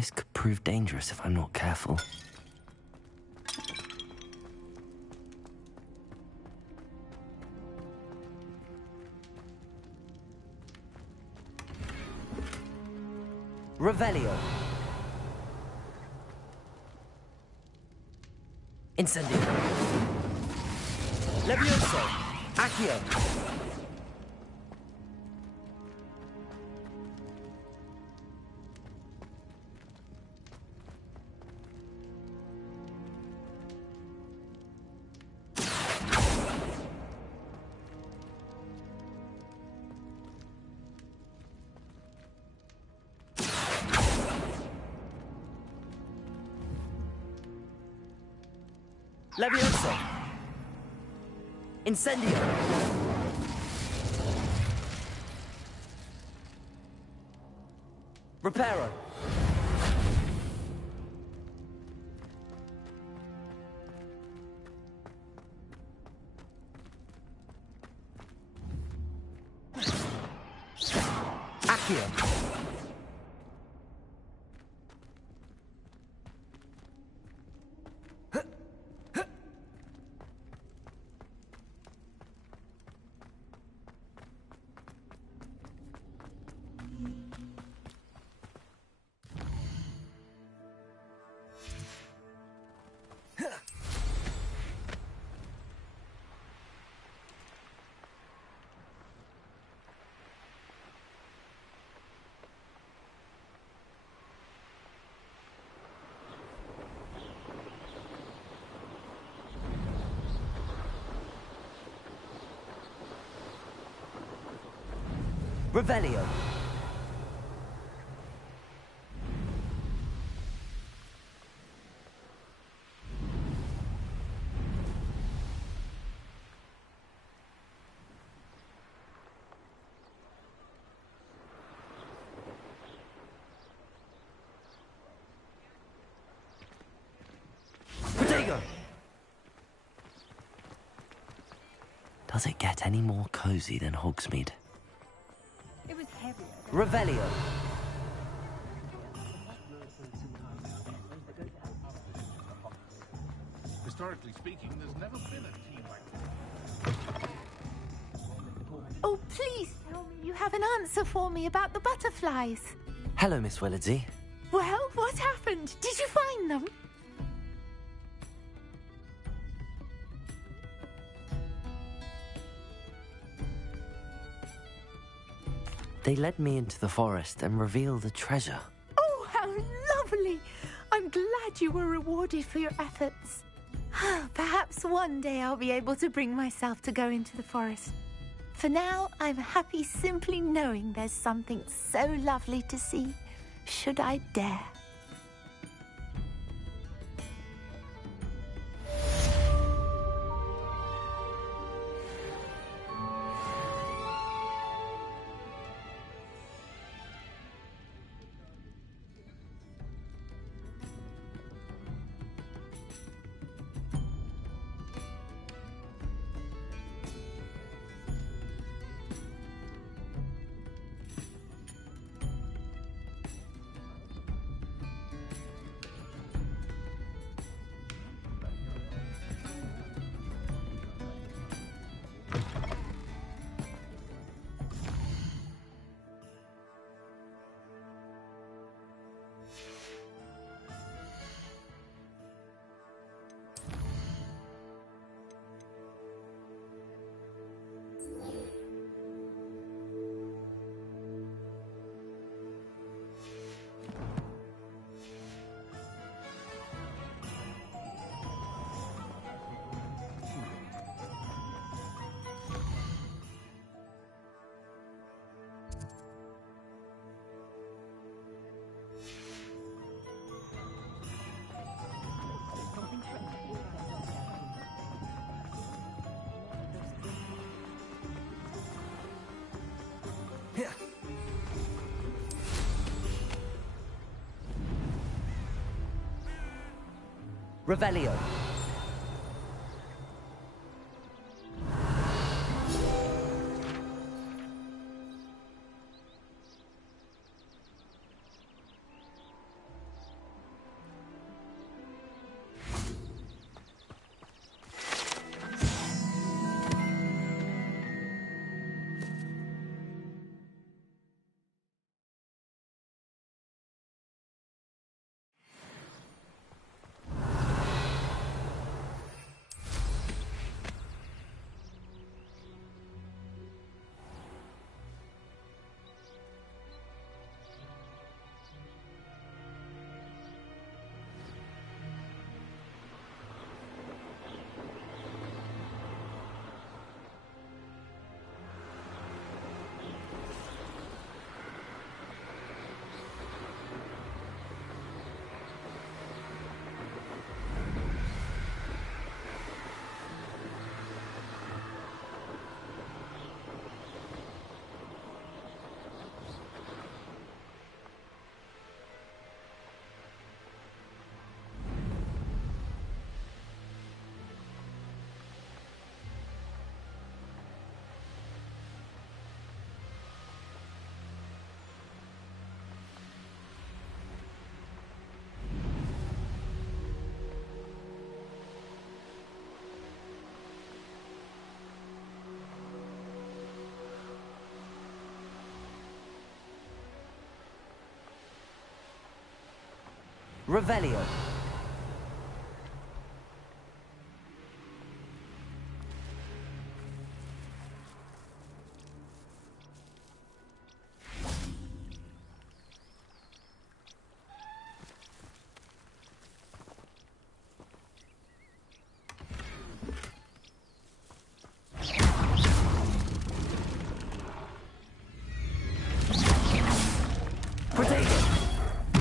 This could prove dangerous if I'm not careful. Revelio. Incendio. Levioso. Accio. Levioso. Incendio. Reparo. Accio. Revelio. Protego. Does it get any more cozy than Hogsmeade? It was heavier. Revelio. Historically speaking, there's never been a team like this. Oh, please tell me you have an answer for me about the butterflies. Hello, Miss Willardsey. Well, what happened? Did you find them? They led me into the forest and revealed a treasure. Oh, how lovely! I'm glad you were rewarded for your efforts. Perhaps one day I'll be able to bring myself to go into the forest. For now, I'm happy simply knowing there's something so lovely to see, should I dare. Revelio. Revelio.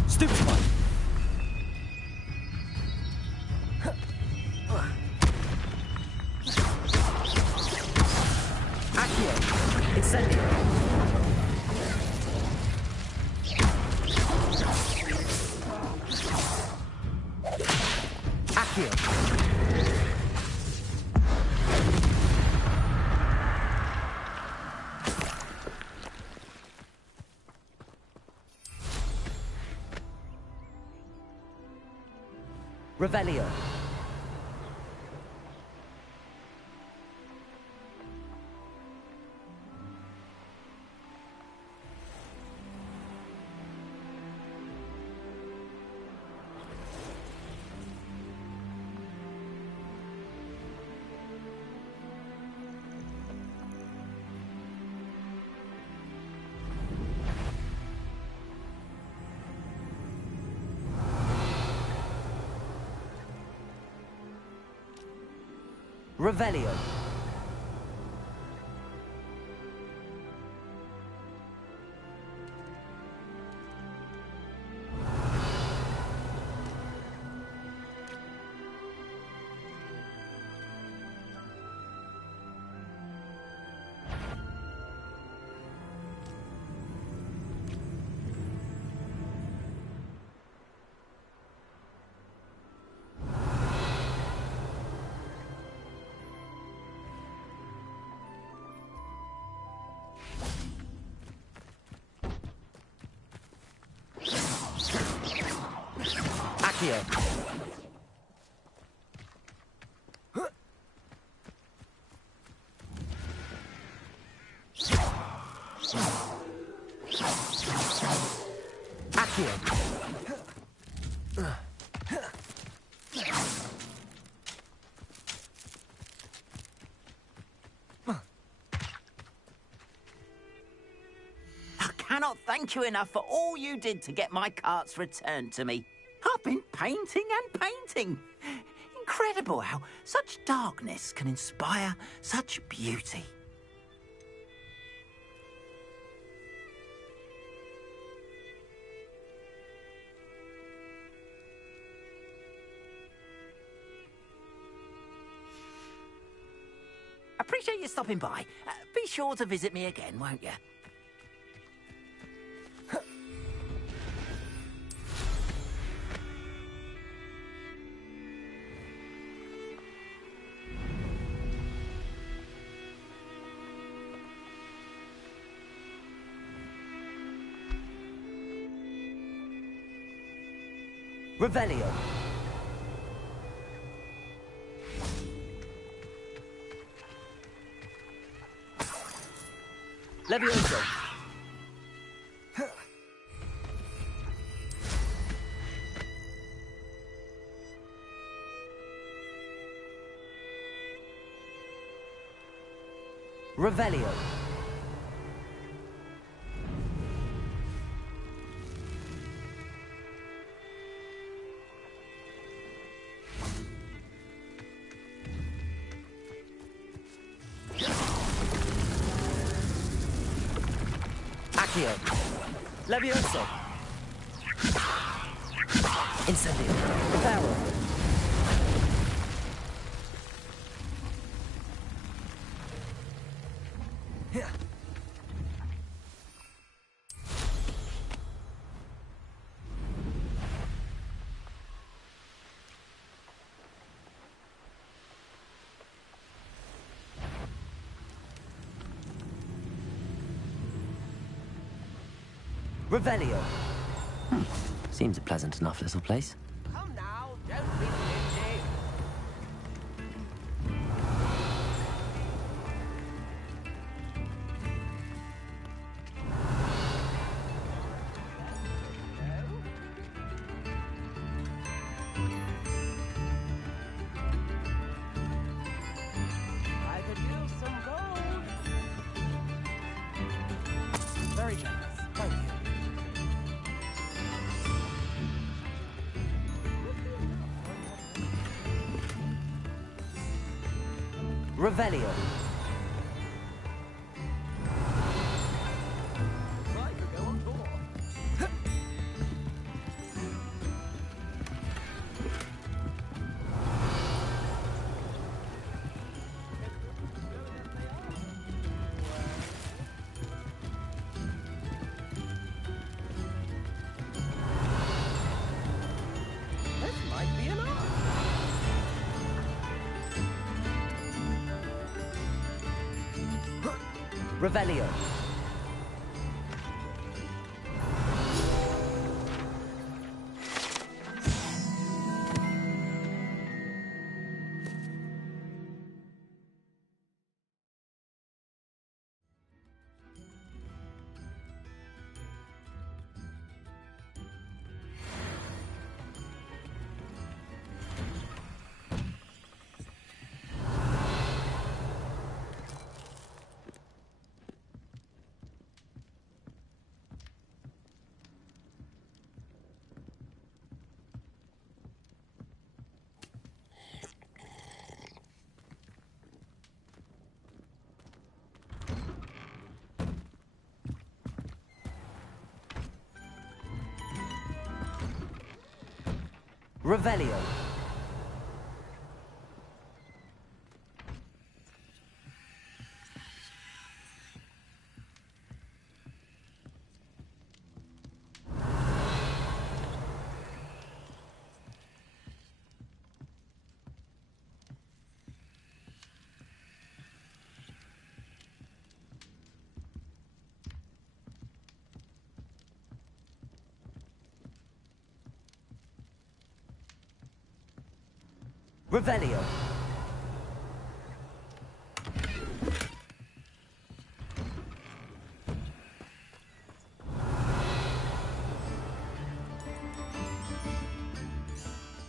Stupefy. Accio. Incendio. Accio. Revelio. Revelio. Accio. Accio. I cannot thank you enough for all you did to get my carts returned to me. I've been painting and painting. Incredible how such darkness can inspire such beauty. Appreciate you stopping by. Be sure to visit me again, won't you? Revelio. Levioso. Revelio. Accio. Levioso. Incendio. Reparo. Revelio. Seems a pleasant enough little place. Come now, don't be stingy. Revelio. Revelio. Revelio. Revelio.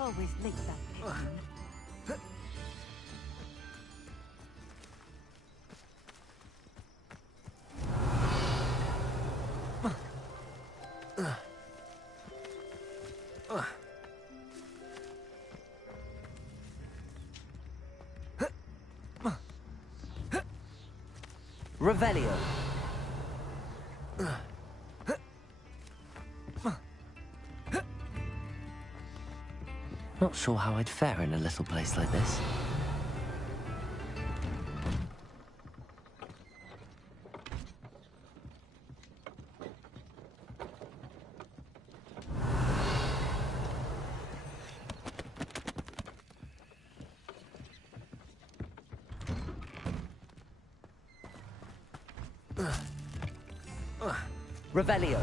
Always leave that pigeon. Revelio. Not sure how I'd fare in a little place like this. Revelio.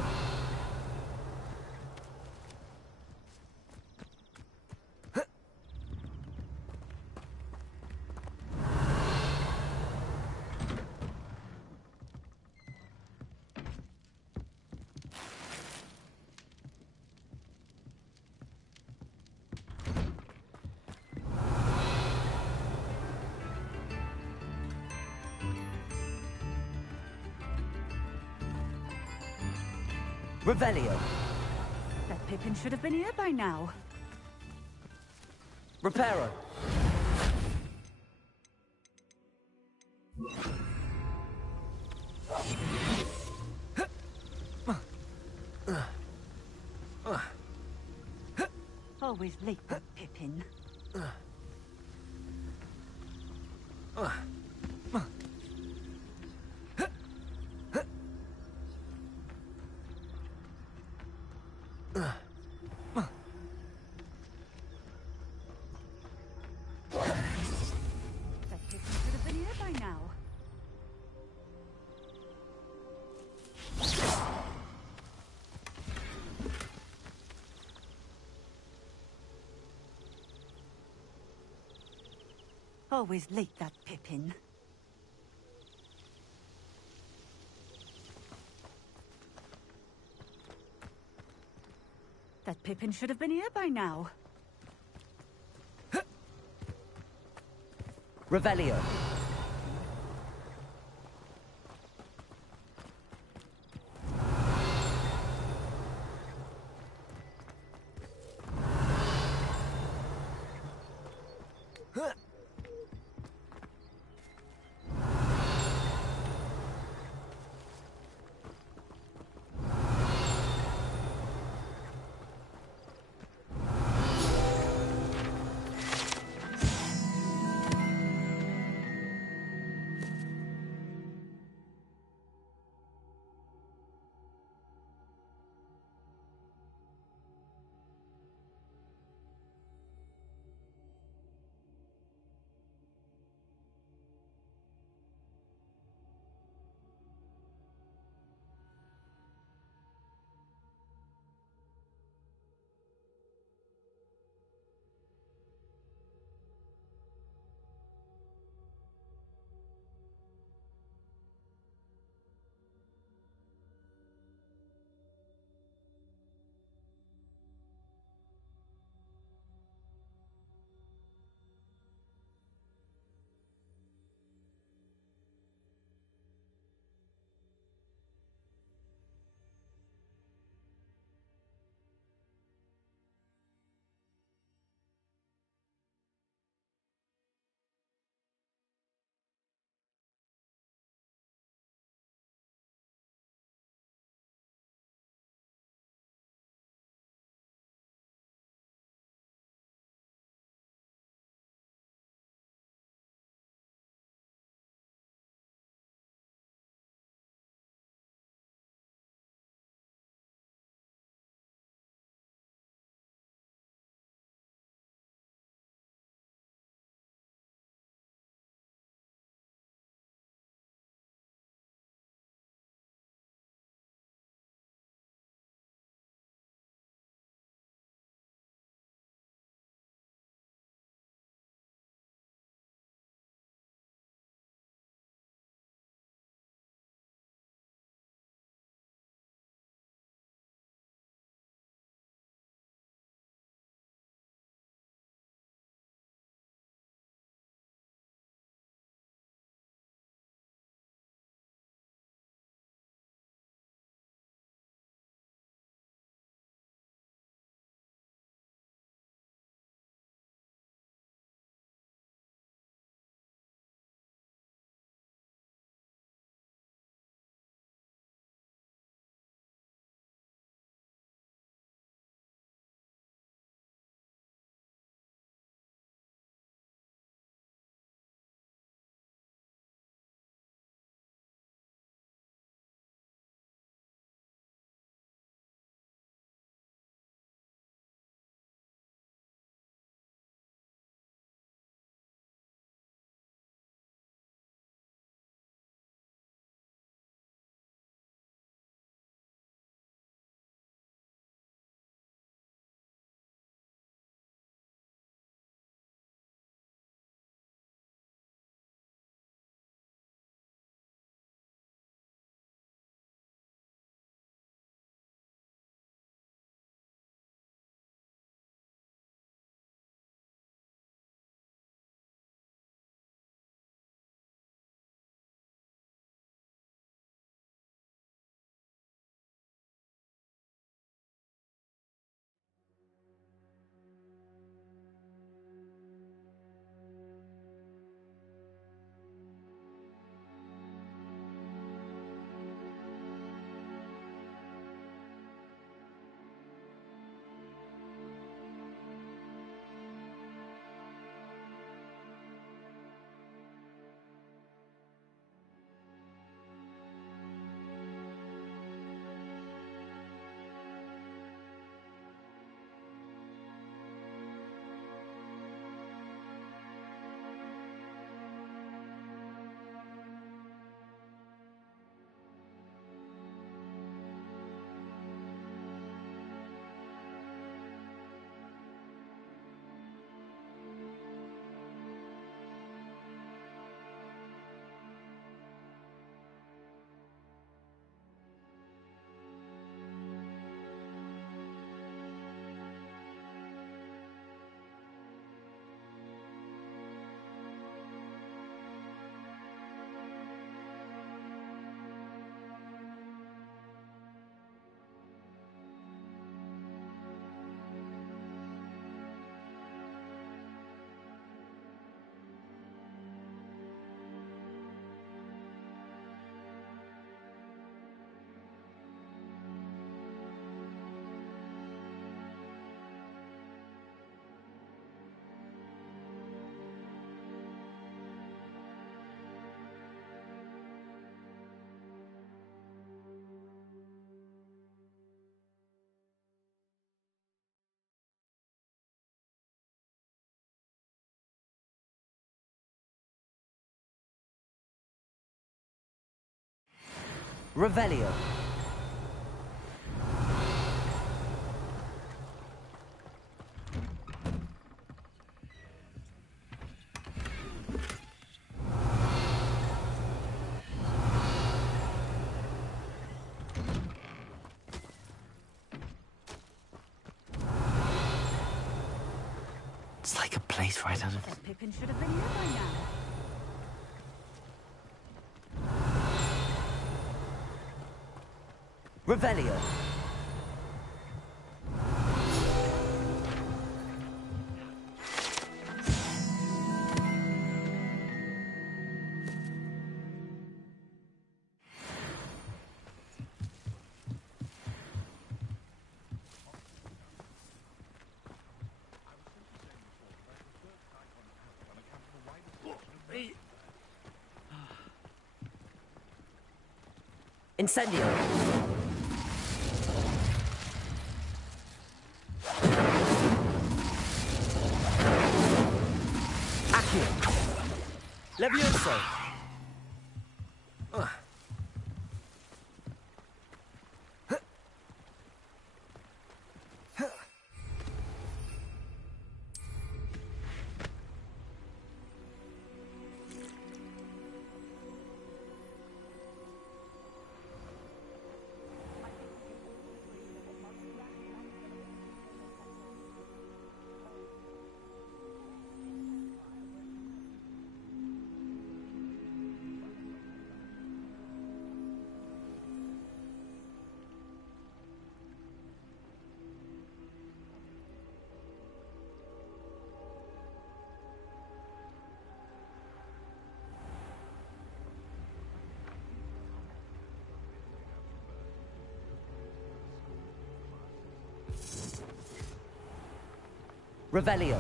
Revelio. That Pippin should have been here by now. Reparo. Always late, that Pippin. That Pippin should have been here by now. Always late, that Pippin. That Pippin should have been here by now. Revelio. Revelio. It's like a place right out of... That Pippin should have been here by now. Revelio. Incendio. Accio. Levioso. Revelio.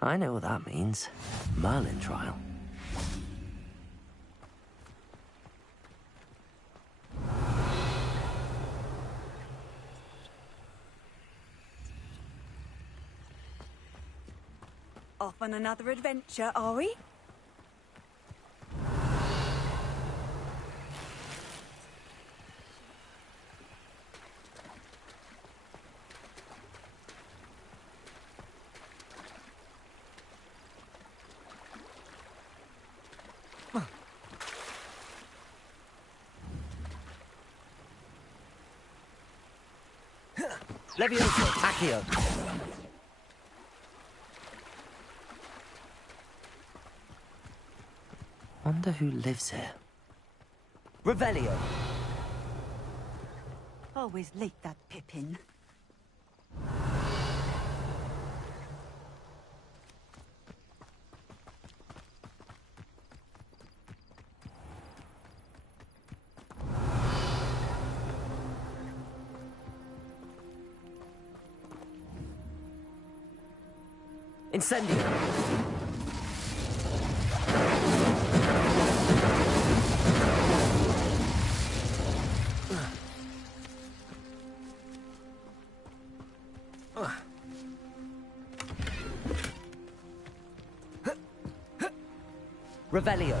I know what that means. Merlin trial. Off on another adventure, are we? Levioso. Accio. Wonder who lives here. Revelio. Always late, that Pippin. Incendio. Revelio.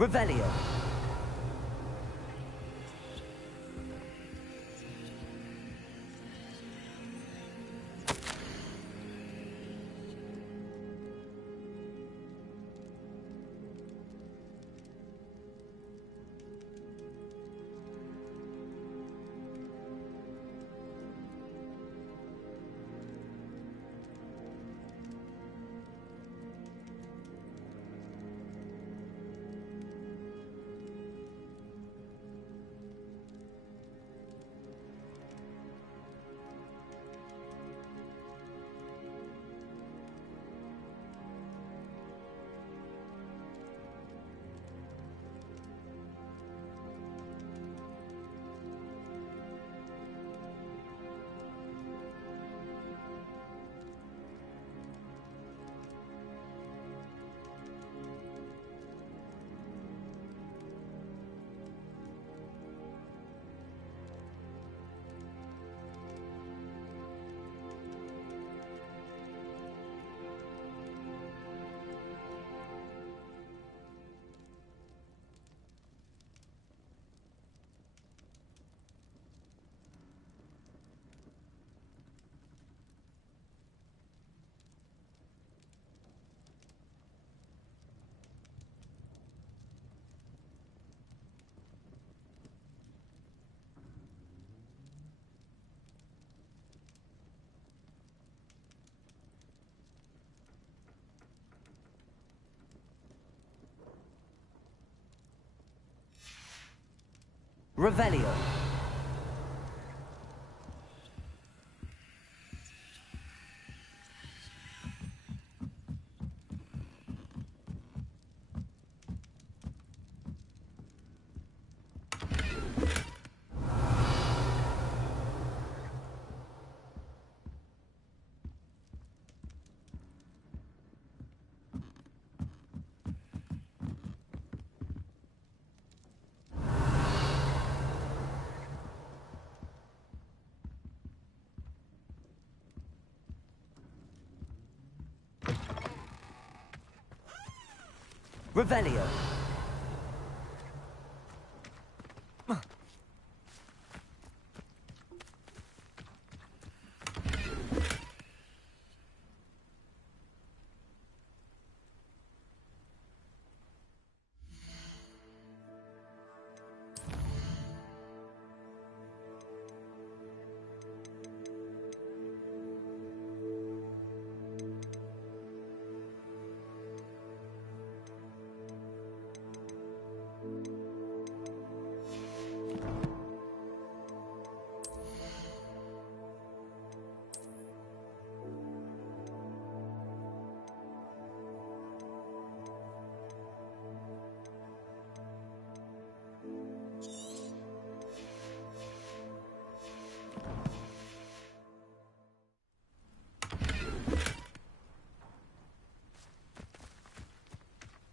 Revelio. Revelio. Revelio.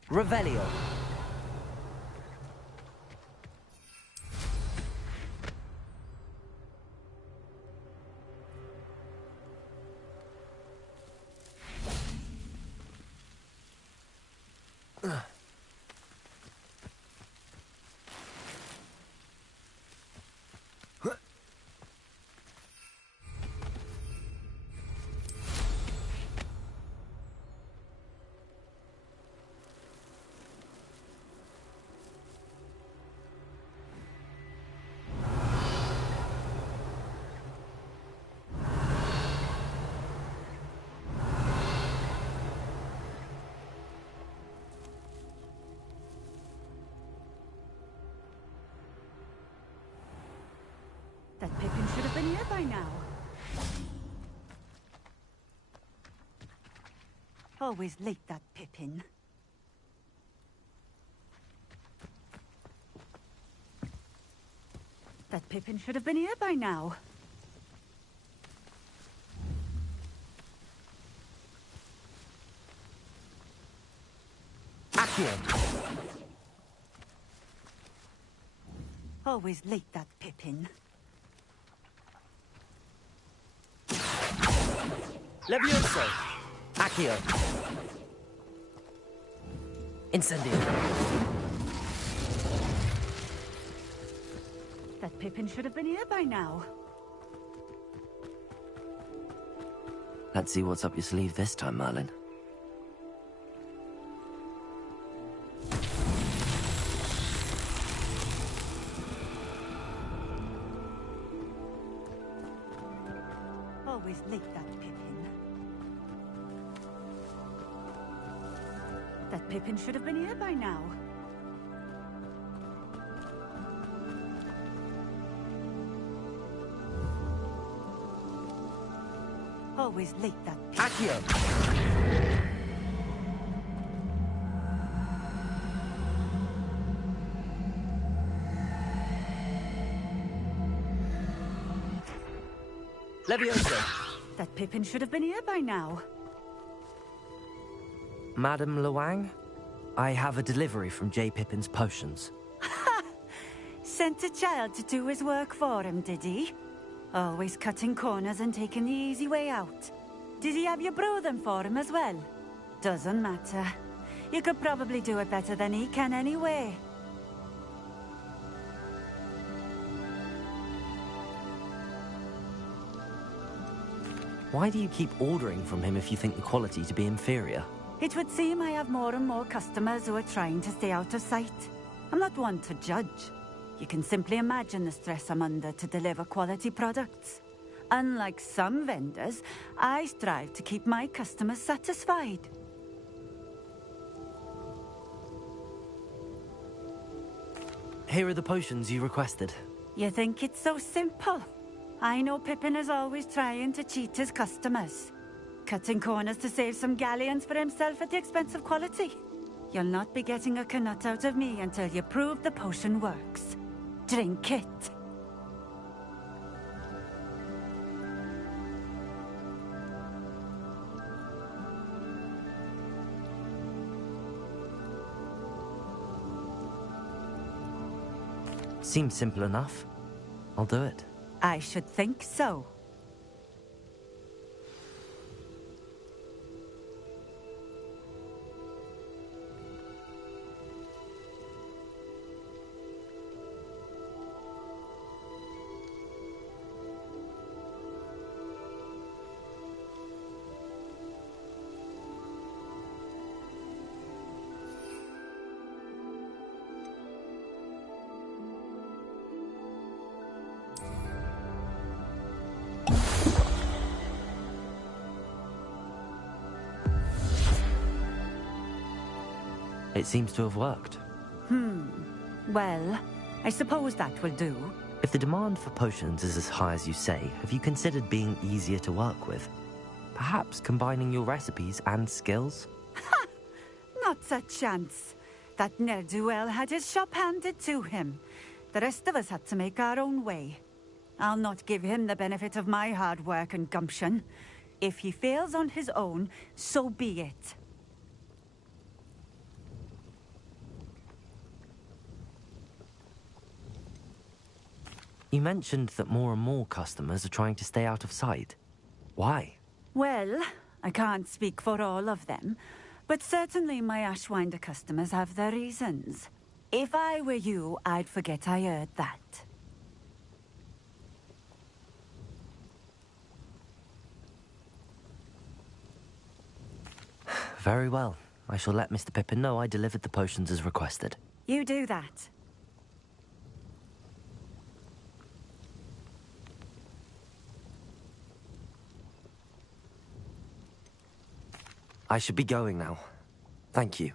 Revelio. That Pippin should have been here by now. Always late, that Pippin. That Pippin should have been here by now. Accio. Always late, that Pippin. Levioso. Accio. Incendio. That Pippin should have been here by now. Let's see what's up your sleeve this time, Merlin. Always late, that Pippin. That Pippin should have been here by now. Always late, that Pippin. Accio. Levioso. That Pippin should have been here by now. Madame Luang, I have a delivery from J. Pippin's potions. Sent a child to do his work for him, did he? Always cutting corners and taking the easy way out. Did he have you brew them for him as well? Doesn't matter. You could probably do it better than he can anyway. Why do you keep ordering from him if you think the quality to be inferior? It would seem I have more and more customers who are trying to stay out of sight. I'm not one to judge. You can simply imagine the stress I'm under to deliver quality products. Unlike some vendors, I strive to keep my customers satisfied. here are the potions you requested. You think it's so simple? I know Pippin is always trying to cheat his customers. Cutting corners to save some galleons for himself at the expense of quality. You'll not be getting a canut out of me until you prove the potion works. Drink it. Seems simple enough. I'll do it. I should think so. It seems to have worked. Well, I suppose that will do. If the demand for potions is as high as you say, have you considered being easier to work with? Perhaps combining your recipes and skills? Not a chance. That ne'er-do-well had his shop handed to him. The rest of us had to make our own way. I'll not give him the benefit of my hard work and gumption. If he fails on his own, so be it. You mentioned that more and more customers are trying to stay out of sight. Why? Well, I can't speak for all of them, but certainly my Ashwinder customers have their reasons. If I were you, I'd forget I heard that. Very well. I shall let Mr. Pippin know I delivered the potions as requested. You do that. I should be going now. Thank you.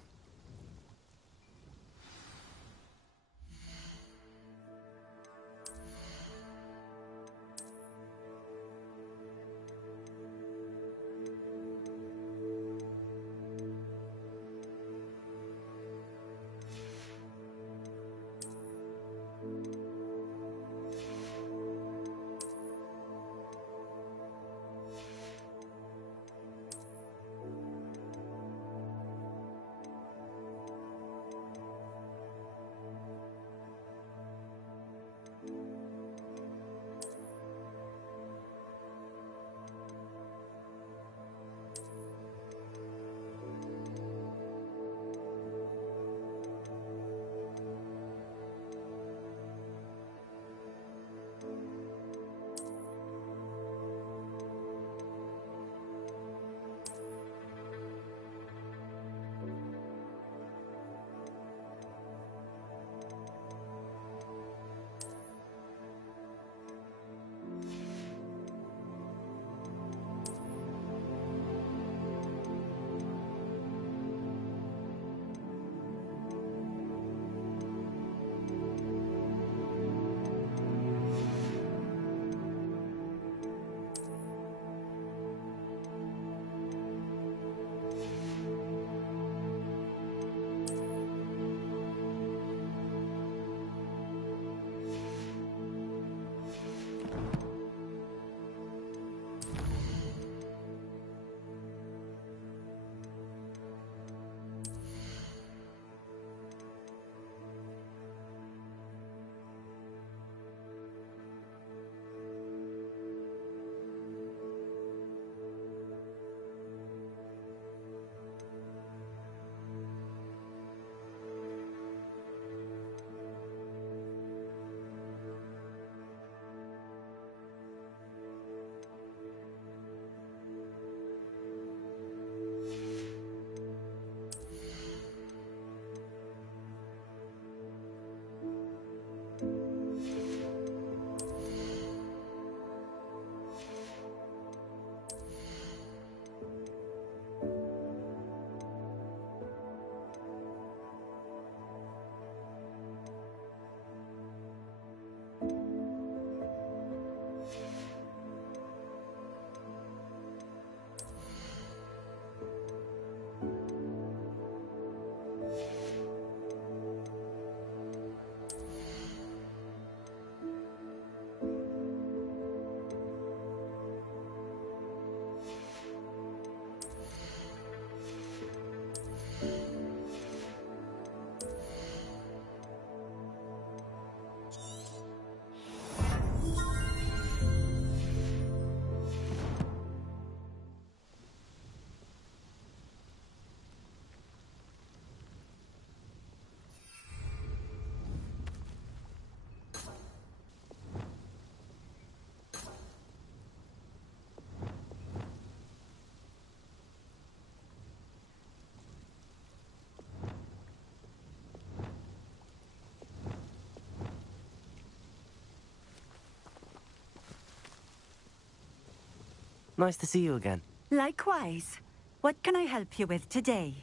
Nice to see you again. Likewise. What can I help you with today?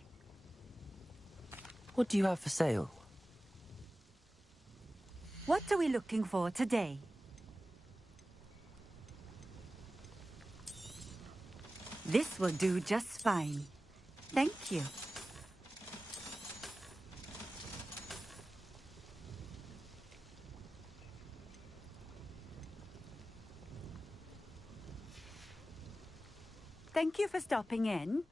What do you have for sale? What are we looking for today? This will do just fine. Thank you. Thank you for stopping in.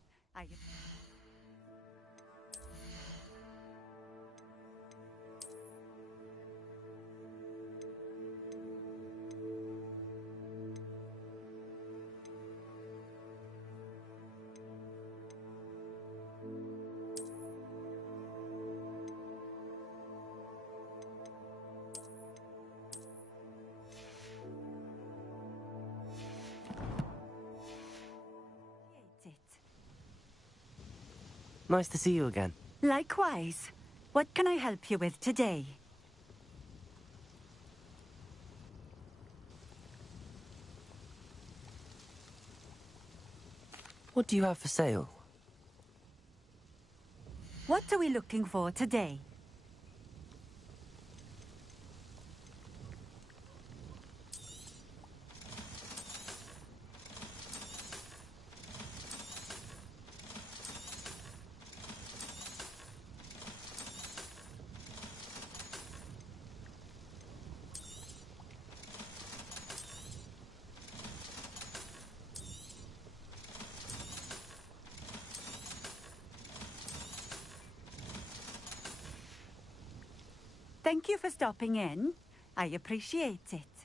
Nice to see you again. Likewise. What can I help you with today? What do you have for sale? What are we looking for today? Thank you for stopping in. I appreciate it.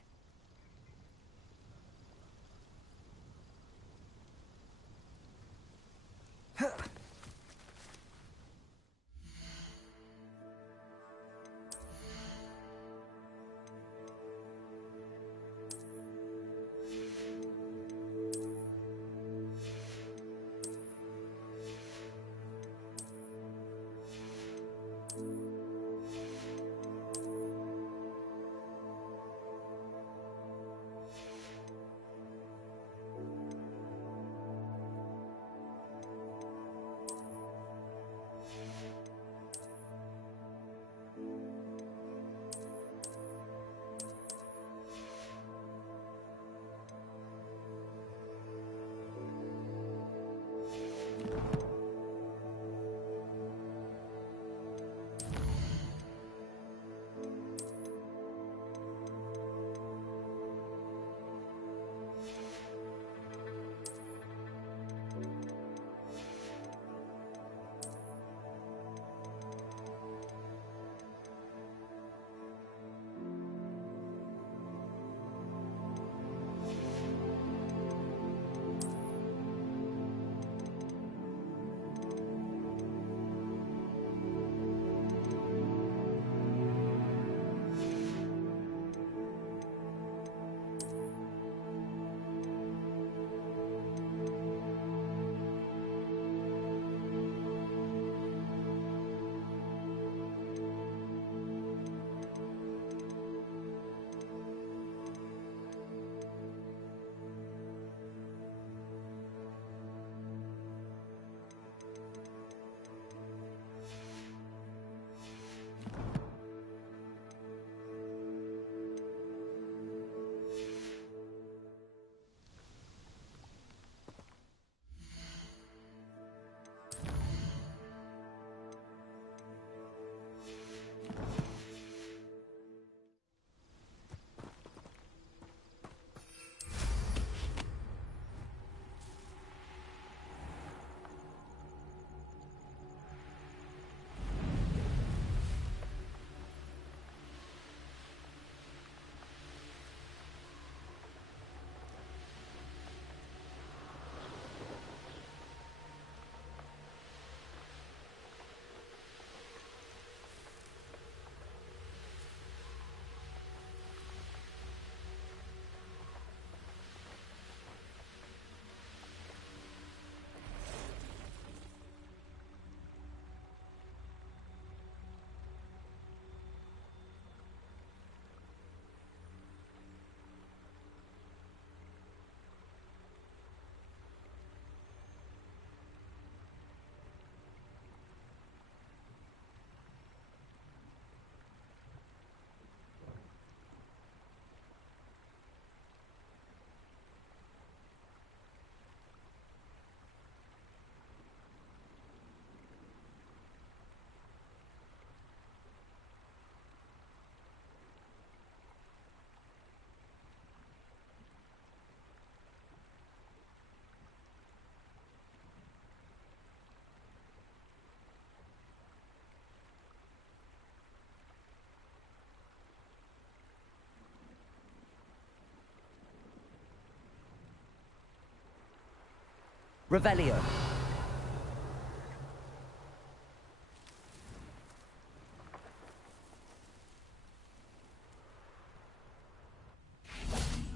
Revelio.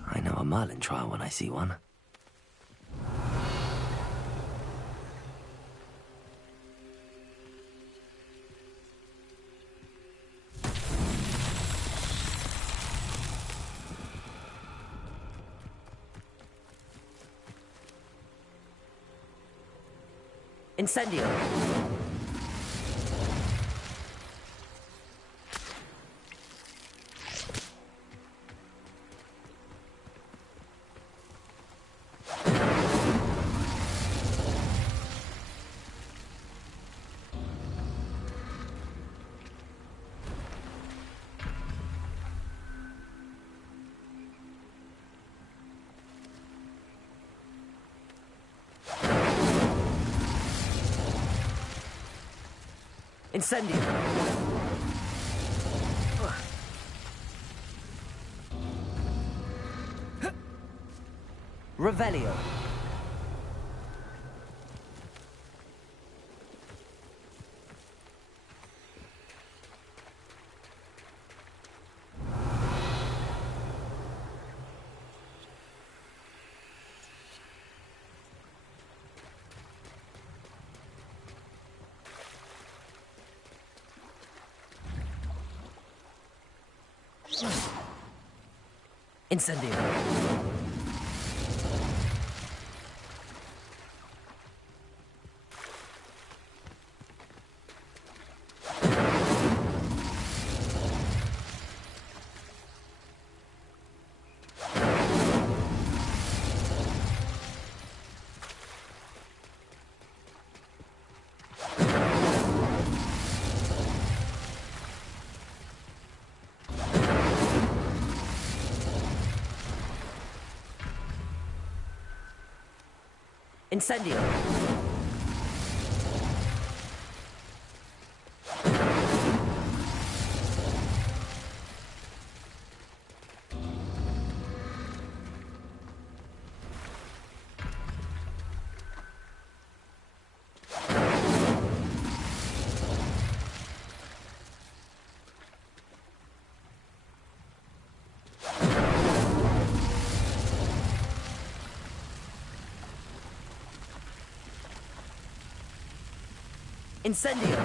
I know a Merlin trial when I see one. Incendio. Incendio. Revelio. Incendio. Incendio. Incendio.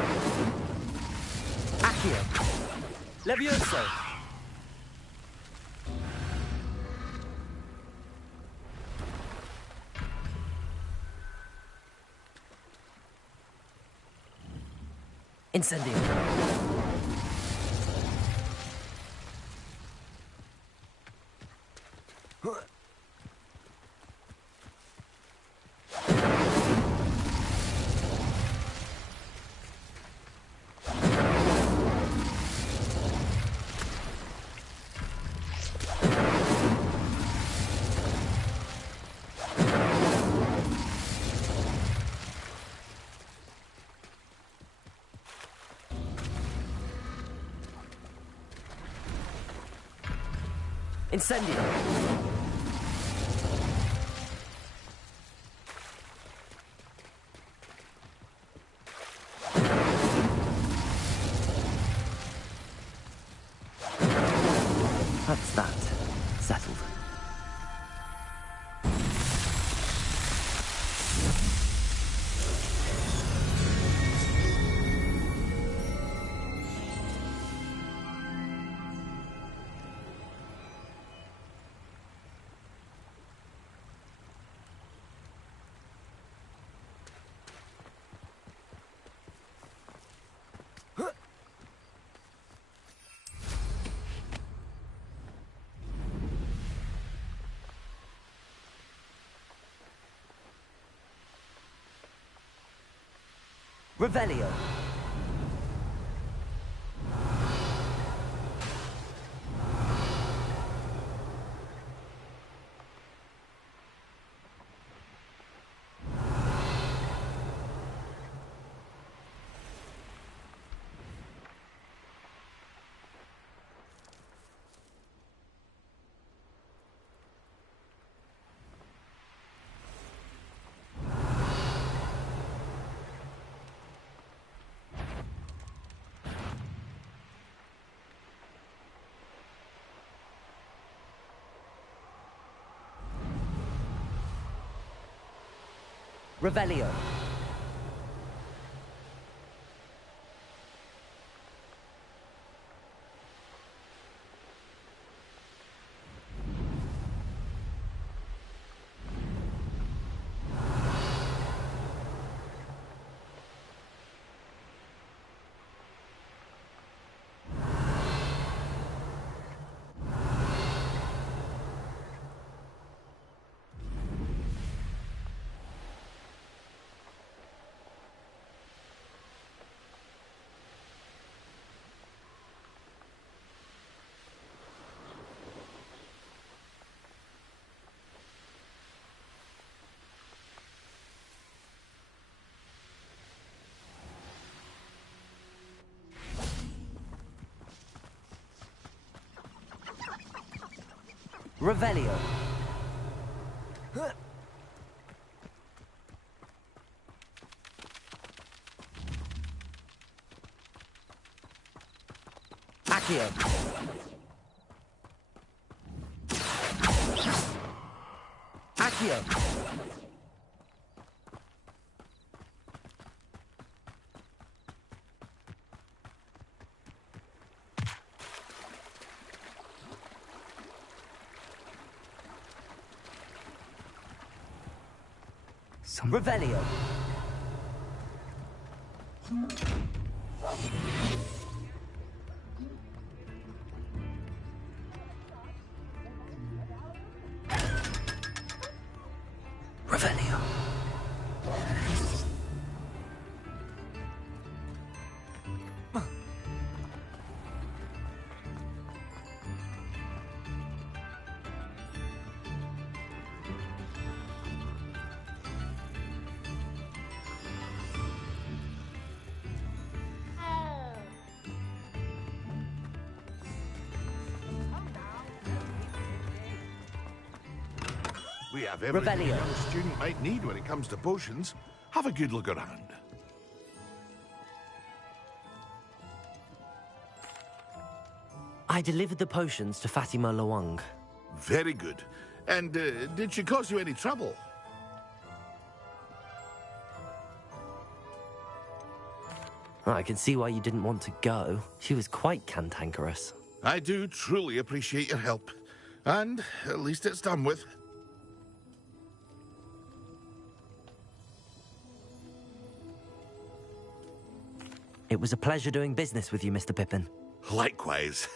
Accio. Levioso. Incendio. Incendio. That's that. Settled. Revelio. Revelio. Revelio. Accio. Accio. Revelio. Revelio. We have everything a Revelio. young student might need when it comes to potions. Have a good look around. I delivered the potions to Fatima Lawang. Very good. And did she cause you any trouble? I can see why you didn't want to go. She was quite cantankerous. I do truly appreciate your help. And at least it's done with. It was a pleasure doing business with you, Mr. Pippin. Likewise.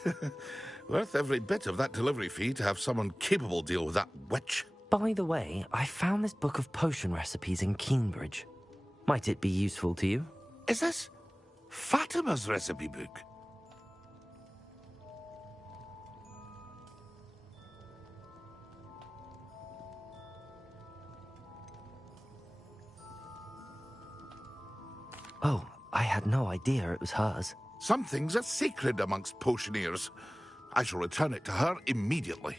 Worth every bit of that delivery fee to have someone capable deal with that witch. By the way, I found this book of potion recipes in Keenbridge. Might it be useful to you? Is this Fatima's recipe book? Oh, I had no idea it was hers. Some things are sacred amongst potioneers. I shall return it to her immediately.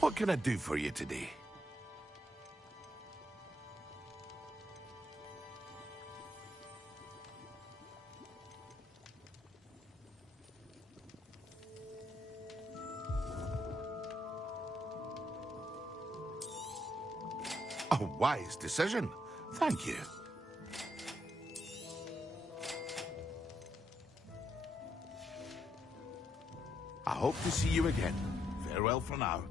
What can I do for you today? A wise decision. Thank you. I hope to see you again. Farewell for now.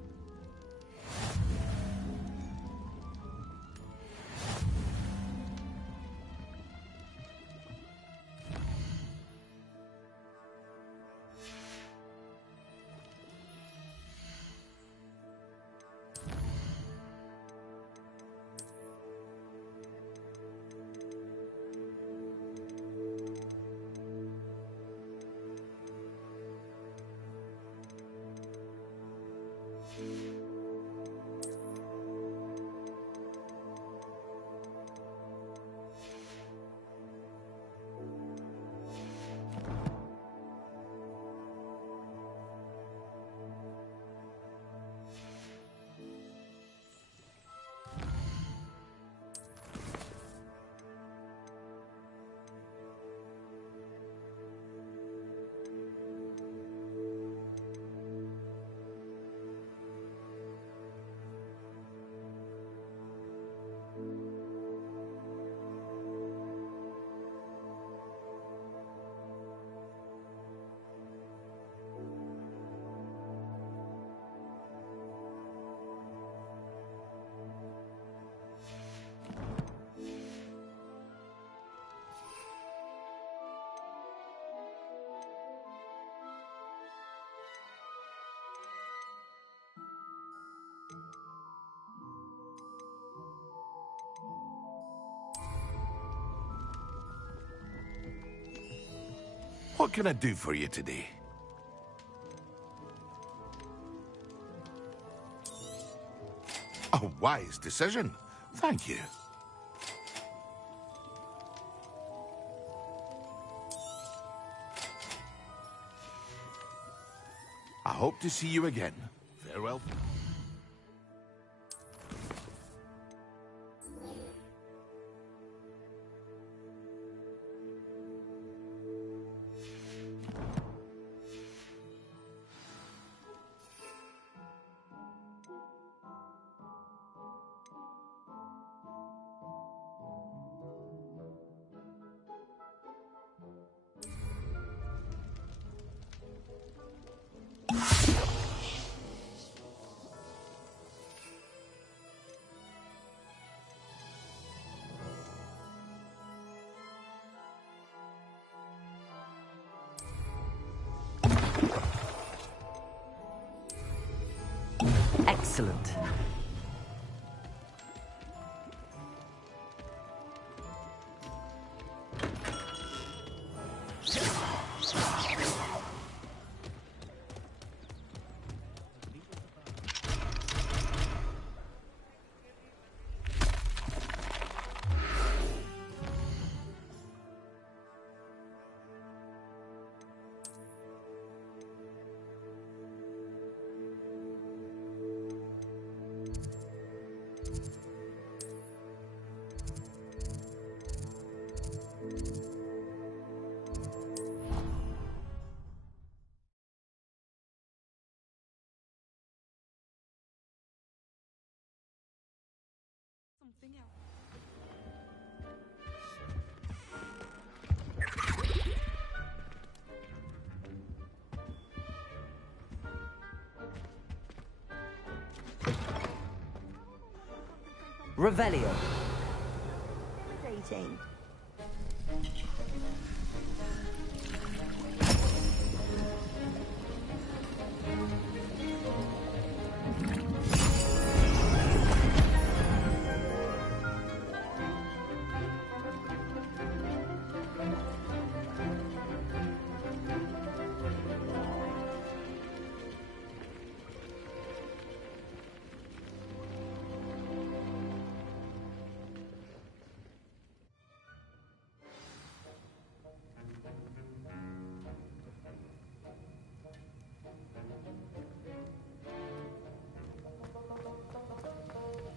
What can I do for you today? A wise decision. Thank you. I hope to see you again. Farewell. Excellent. Revelio. Rating.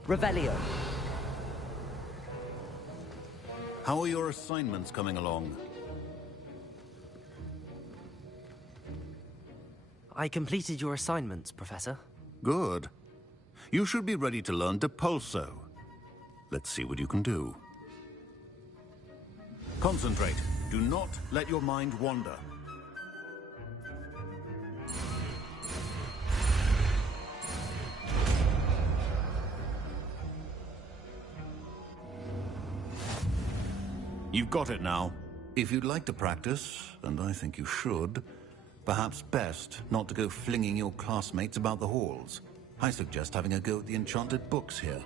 Revelio. How are your assignments coming along? I completed your assignments, Professor. Good. You should be ready to learn Depulso. Let's see what you can do. Concentrate. Do not let your mind wander. You've got it now. If you'd like to practice, and I think you should, perhaps best not to go flinging your classmates about the halls. I suggest having a go at the enchanted books here.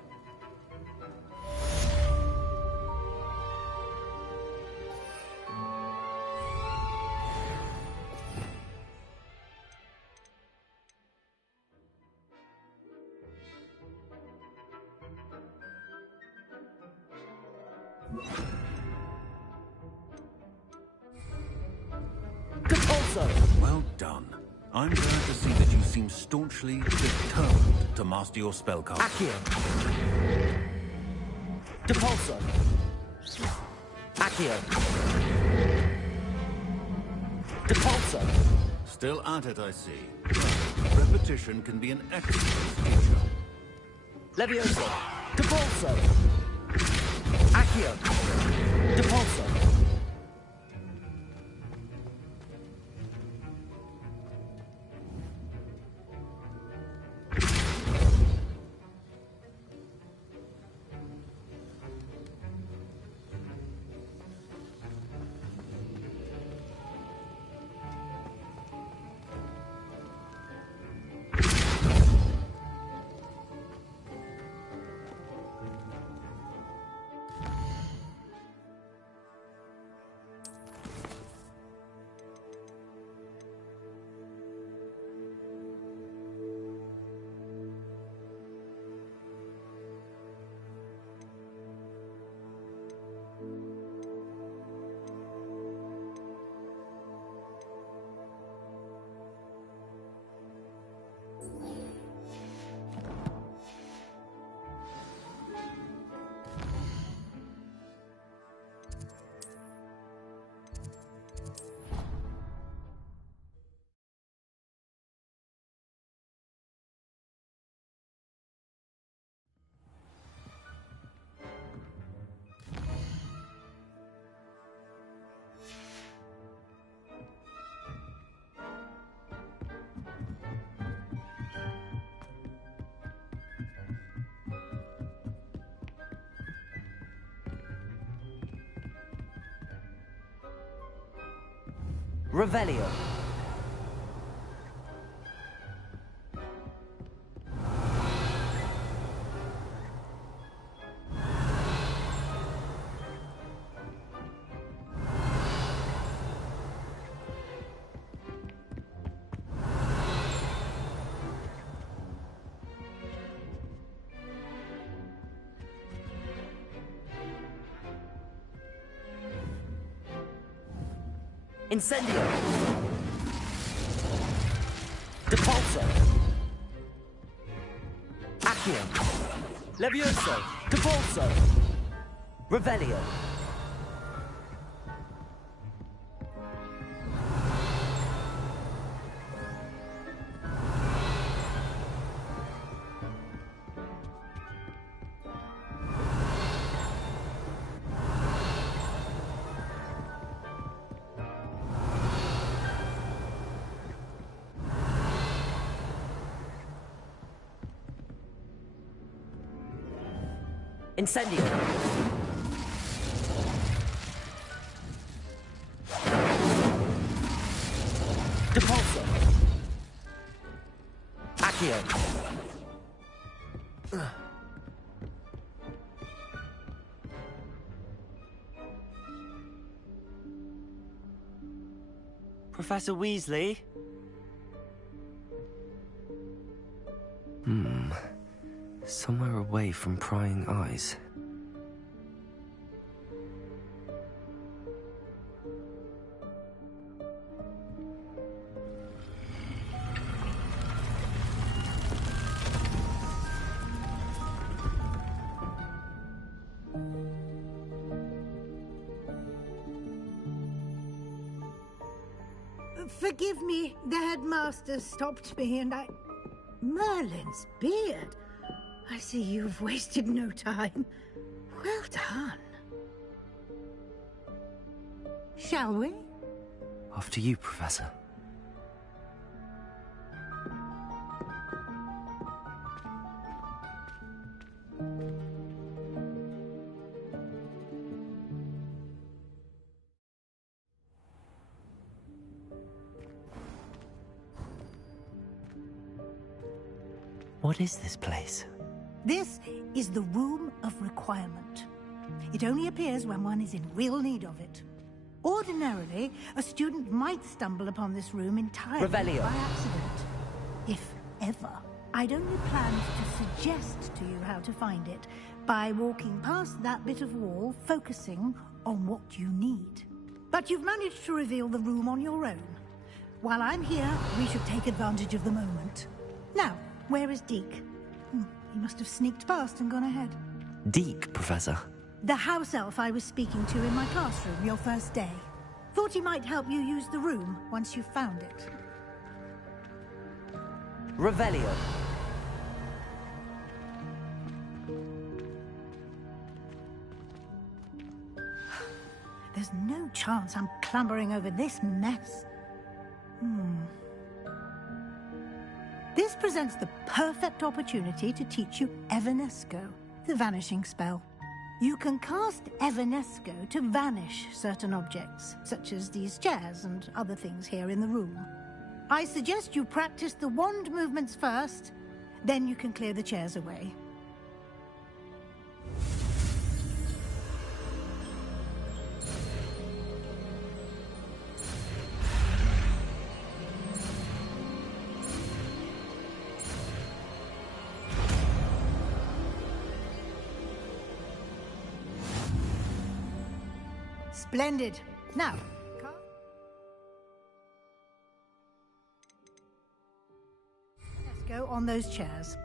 Well done. I'm glad to see that you seem staunchly determined to master your spellcasting. Accio. Depulso. Accio. Depulso. Still at it, I see. Repetition can be an excellent teacher. Levioso. Depulso. Accio. Depulso. Revelio. Incendio! Depulso! Accio! Levioso! Depulso! Revelio! Incendio! Depulso! Accio! Professor Weasley? Somewhere away from prying eyes. Forgive me, the headmaster stopped me and I... Merlin's beard. I see you've wasted no time. Well done. Shall we? After you, Professor. What is this place? This is the Room of Requirement. It only appears when one is in real need of it. Ordinarily, a student might stumble upon this room entirely Revelio. by accident. If ever. I'd only planned to suggest to you how to find it by walking past that bit of wall, focusing on what you need. But you've managed to reveal the room on your own. While I'm here, we should take advantage of the moment. Now, where is Deke? He must have sneaked past and gone ahead. Deke, Professor. The house elf I was speaking to in my classroom your first day. Thought he might help you use the room once you found it. Revelio. There's no chance I'm clambering over this mess. This presents the perfect opportunity to teach you Evanesco, the vanishing spell. You can cast Evanesco to vanish certain objects, such as these chairs and other things here in the room. I suggest you practice the wand movements first, then you can clear the chairs away. Splendid. Now, let's go on those chairs.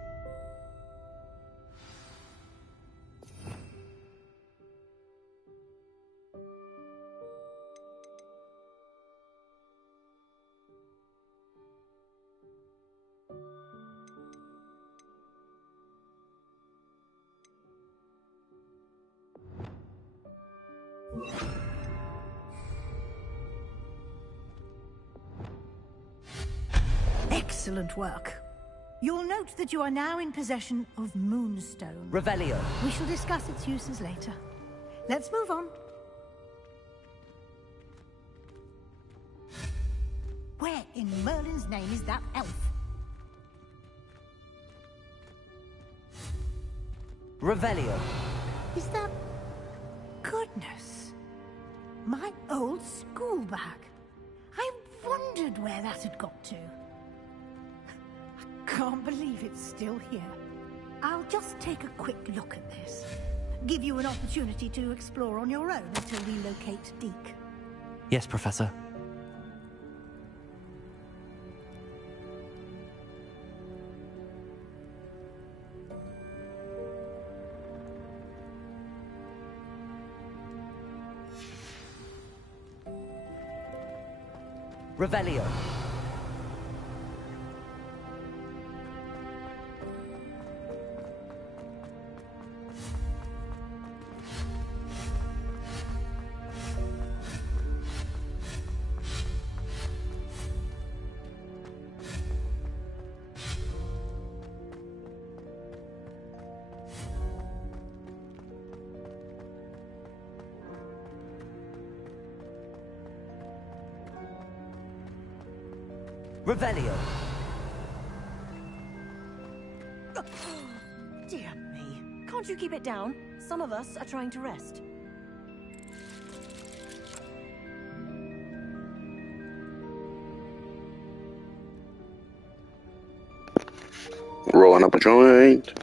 Excellent work. You'll note that you are now in possession of Moonstone. Revelio. We shall discuss its uses later. Let's move on. Where in Merlin's name is that elf? Revelio. Is that... Goodness. My old school bag. I wondered where that had got to. I can't believe it's still here. I'll just take a quick look at this. Give you an opportunity to explore on your own until we locate Deke. Yes, Professor. Revelio. Revelio. Dear me. Can't you keep it down? Some of us are trying to rest. Rolling up a joint.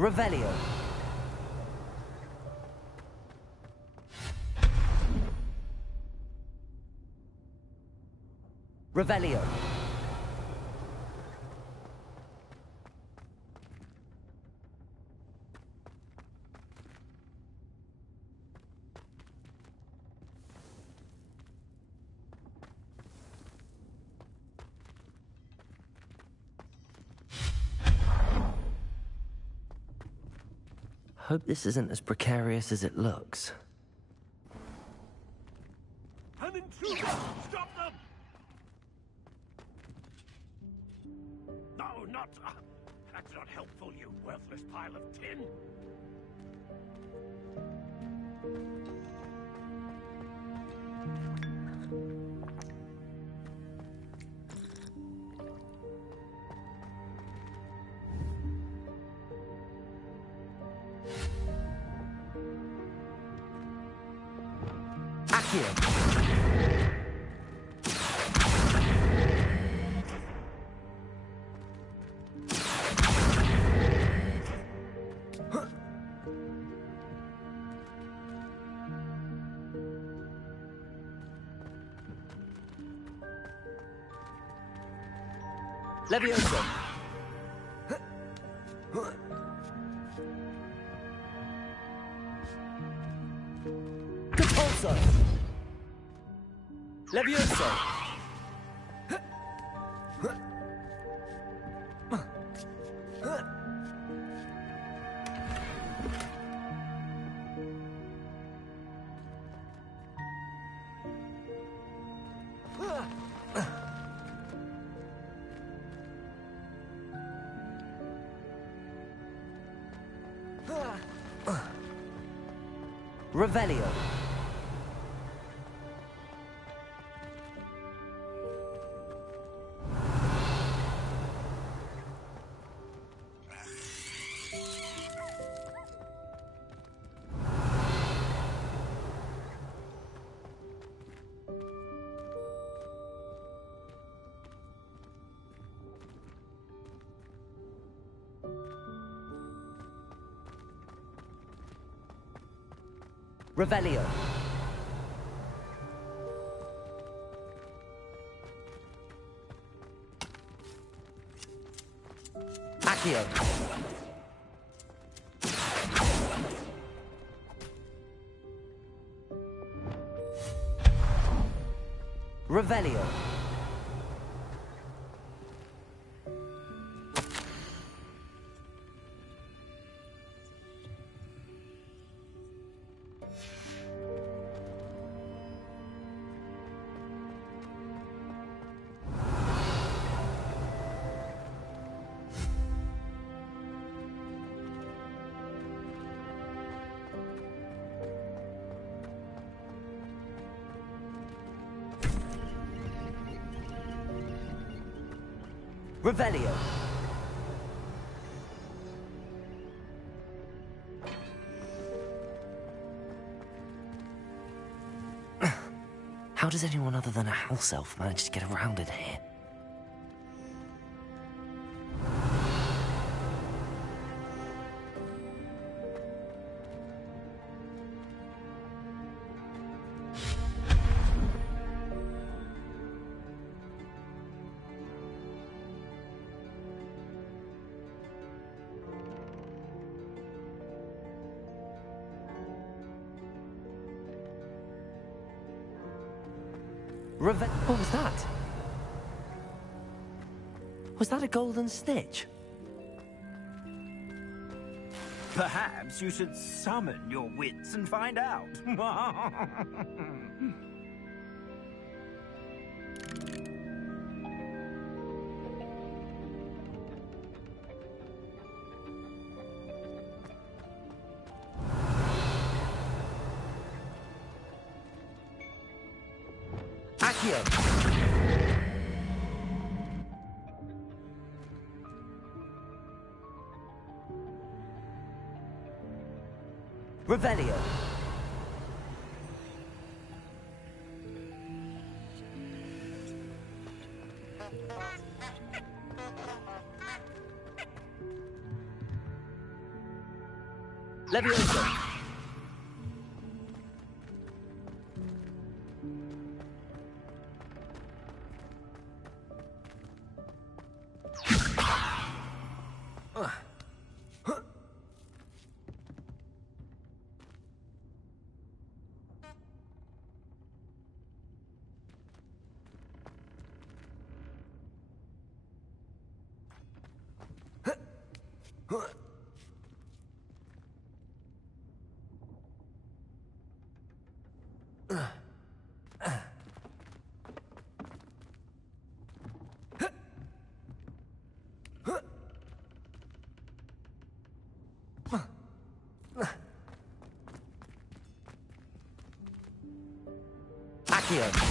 Revelio. Revelio. Hope this isn't as precarious as it looks. An intruder! Stop them! No, not... that's not helpful, you worthless pile of tin. Levioso. Capulso. Levioso. Revelio. Revelio. Accio. Revelio. Revelio. How does anyone other than a house elf manage to get around in here? What was that? Was that a golden snitch? Perhaps you should summon your wits and find out. Accio. Revelio. Levioso! Accio.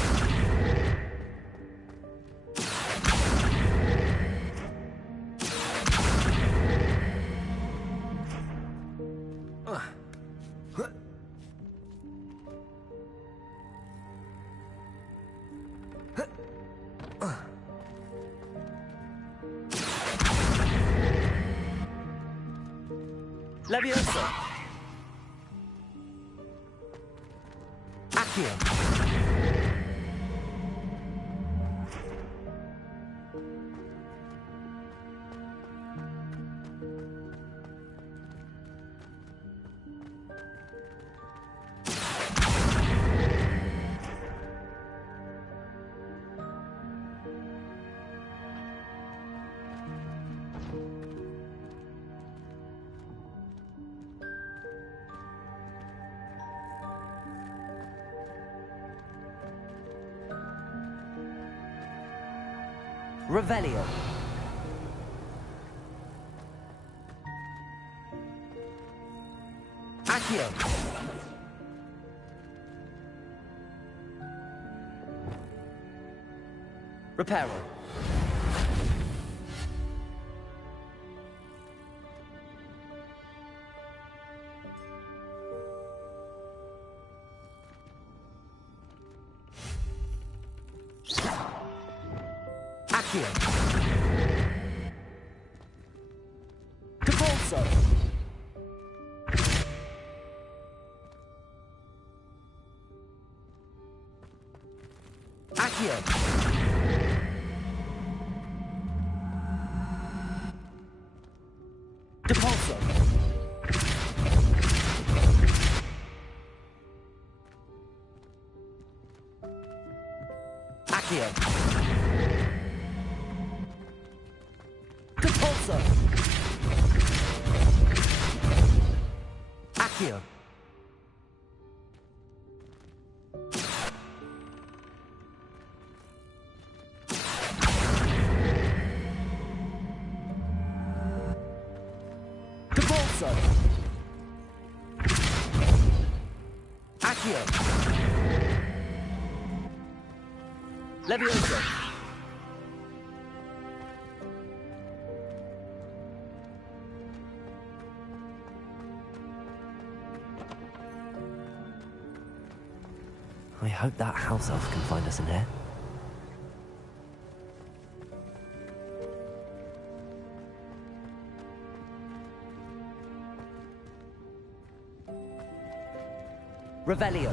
Levioso. Accio. Revelio. Accio. Reparo. Accio. Capolso. Accio. Capolso. Accio. Capolso. Accio. Capolso. Accio. Levioso. I hope that house elf can find us in here. Revelio.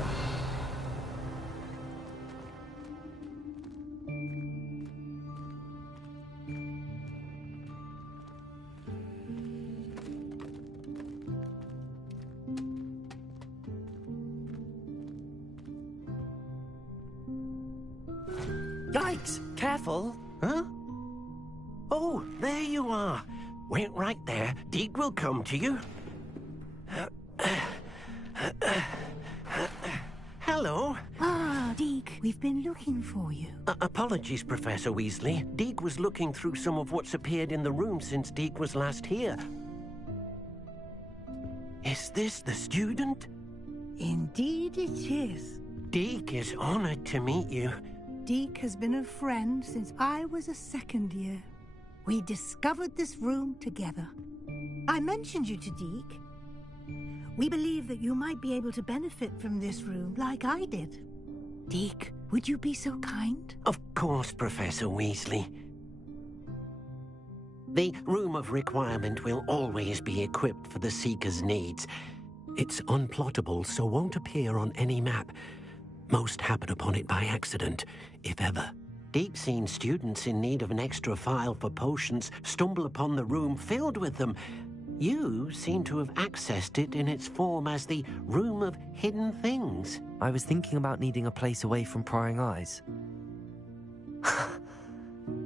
Yikes! Careful! Huh? Oh, there you are. Wait right there. Deke will come to you. Hello. Ah, Deke, we've been looking for you. Apologies, Professor Weasley. Deke was looking through some of what's appeared in the room since Deke was last here. Is this the student? Indeed it is. Deke is honored to meet you. Deke has been a friend since I was a second year. We discovered this room together. I mentioned you to Deke. We believe that you might be able to benefit from this room like I did. Deke, would you be so kind? Of course, Professor Weasley. The Room of Requirement will always be equipped for the Seeker's needs. It's unplottable, so won't appear on any map. Most happen upon it by accident, if ever. Deep-seen students in need of an extra file for potions stumble upon the room filled with them. You seem to have accessed it in its form as the Room of Hidden Things. I was thinking about needing a place away from prying eyes.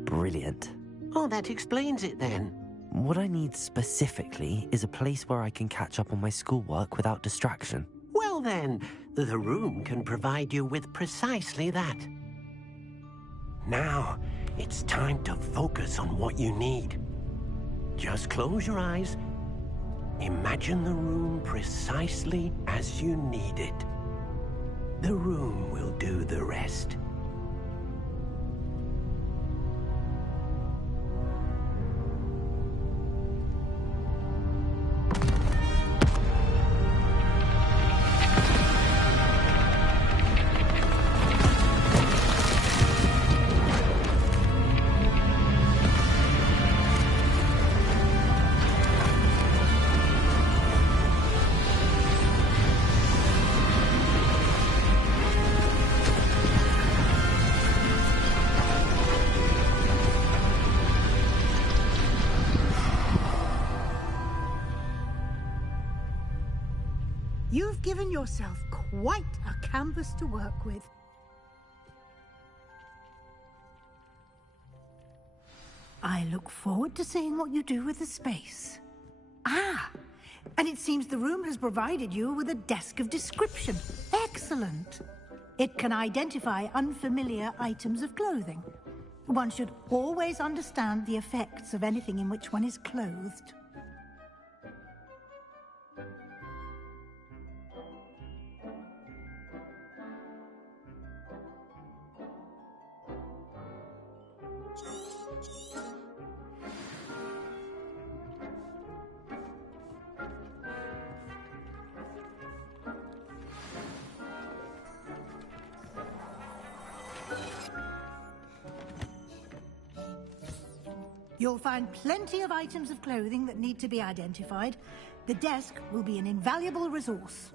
Brilliant. Oh, that explains it then. What I need specifically is a place where I can catch up on my schoolwork without distraction. Well then, the room can provide you with precisely that. Now, it's time to focus on what you need. Just close your eyes. Imagine the room precisely as you need it. The room will do the rest. You've given yourself quite a canvas to work with. I look forward to seeing what you do with the space. Ah, and it seems the room has provided you with a desk of description. Excellent. It can identify unfamiliar items of clothing. One should always understand the effects of anything in which one is clothed. You'll find plenty of items of clothing that need to be identified. The desk will be an invaluable resource.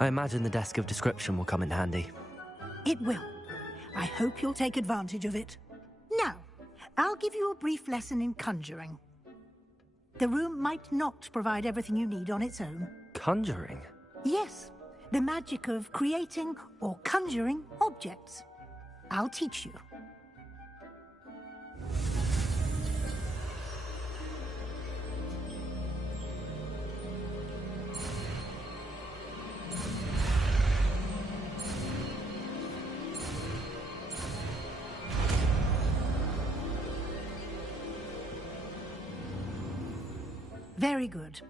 I imagine the desk of description will come in handy. It will. I hope you'll take advantage of it. Now, I'll give you a brief lesson in conjuring. The room might not provide everything you need on its own. Conjuring? Yes, the magic of creating or conjuring objects. I'll teach you. Very good.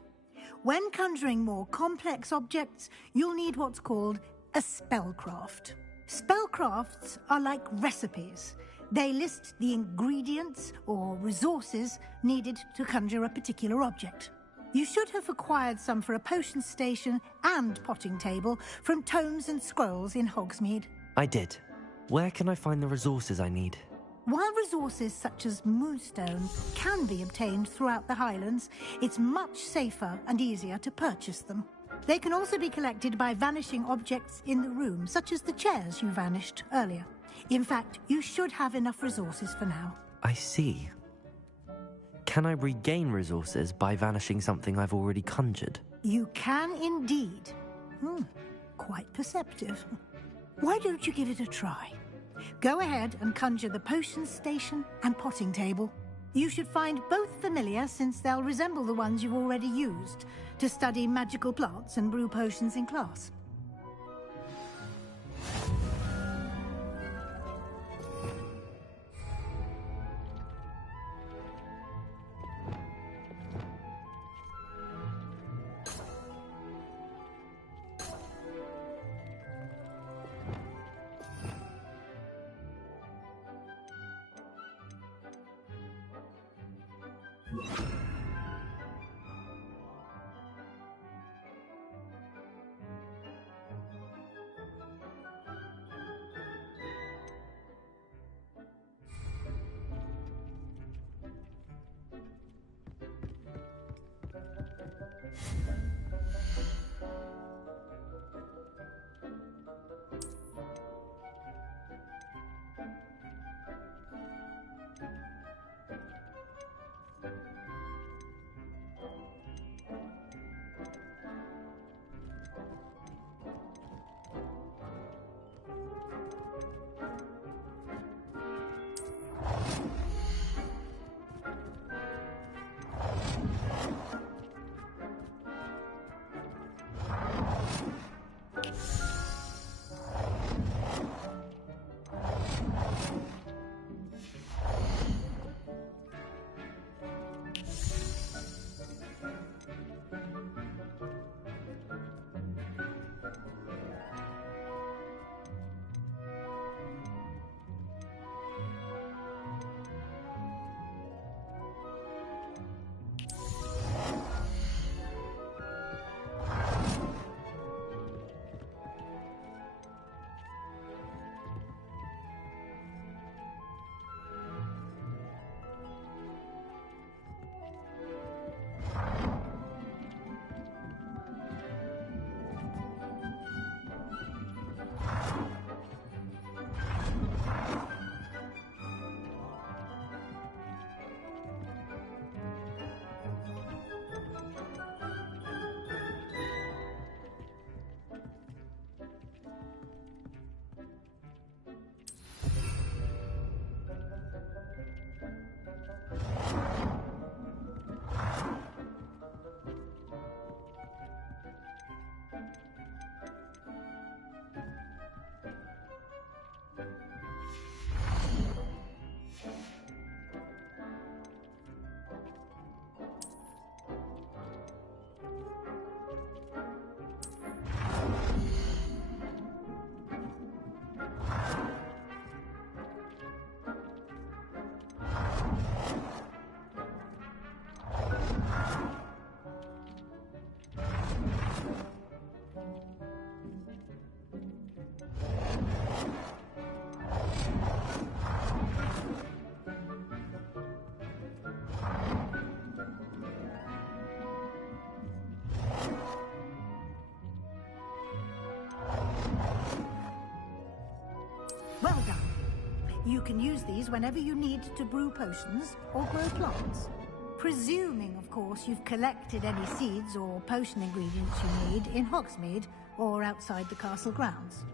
When conjuring more complex objects, you'll need what's called a spellcraft. Spellcrafts are like recipes. They list the ingredients or resources needed to conjure a particular object. You should have acquired some for a potion station and potting table from tomes and scrolls in Hogsmeade. I did. Where can I find the resources I need? While resources such as moonstone can be obtained throughout the Highlands, it's much safer and easier to purchase them. They can also be collected by vanishing objects in the room, such as the chairs you vanished earlier. In fact, you should have enough resources for now. I see. Can I regain resources by vanishing something I've already conjured? You can indeed. Quite perceptive. Why don't you give it a try? Go ahead and conjure the potion station and potting table. You should find both familiar, since they'll resemble the ones you've already used to study magical plants and brew potions in class. Well done. You can use these whenever you need to brew potions or grow plants. Presuming, of course, you've collected any seeds or potion ingredients you need in Hogsmeade or outside the castle grounds.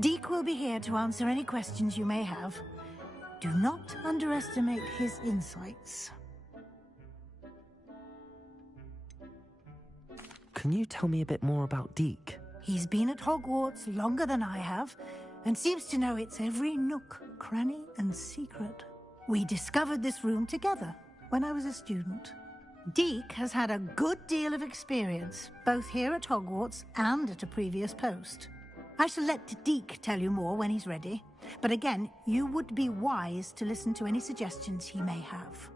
Deke will be here to answer any questions you may have. Do not underestimate his insights. Can you tell me a bit more about Deke? He's been at Hogwarts longer than I have, and seems to know its every nook, cranny, and secret. We discovered this room together when I was a student. Deke has had a good deal of experience, both here at Hogwarts and at a previous post. I shall let Deke tell you more when he's ready, but again, you would be wise to listen to any suggestions he may have.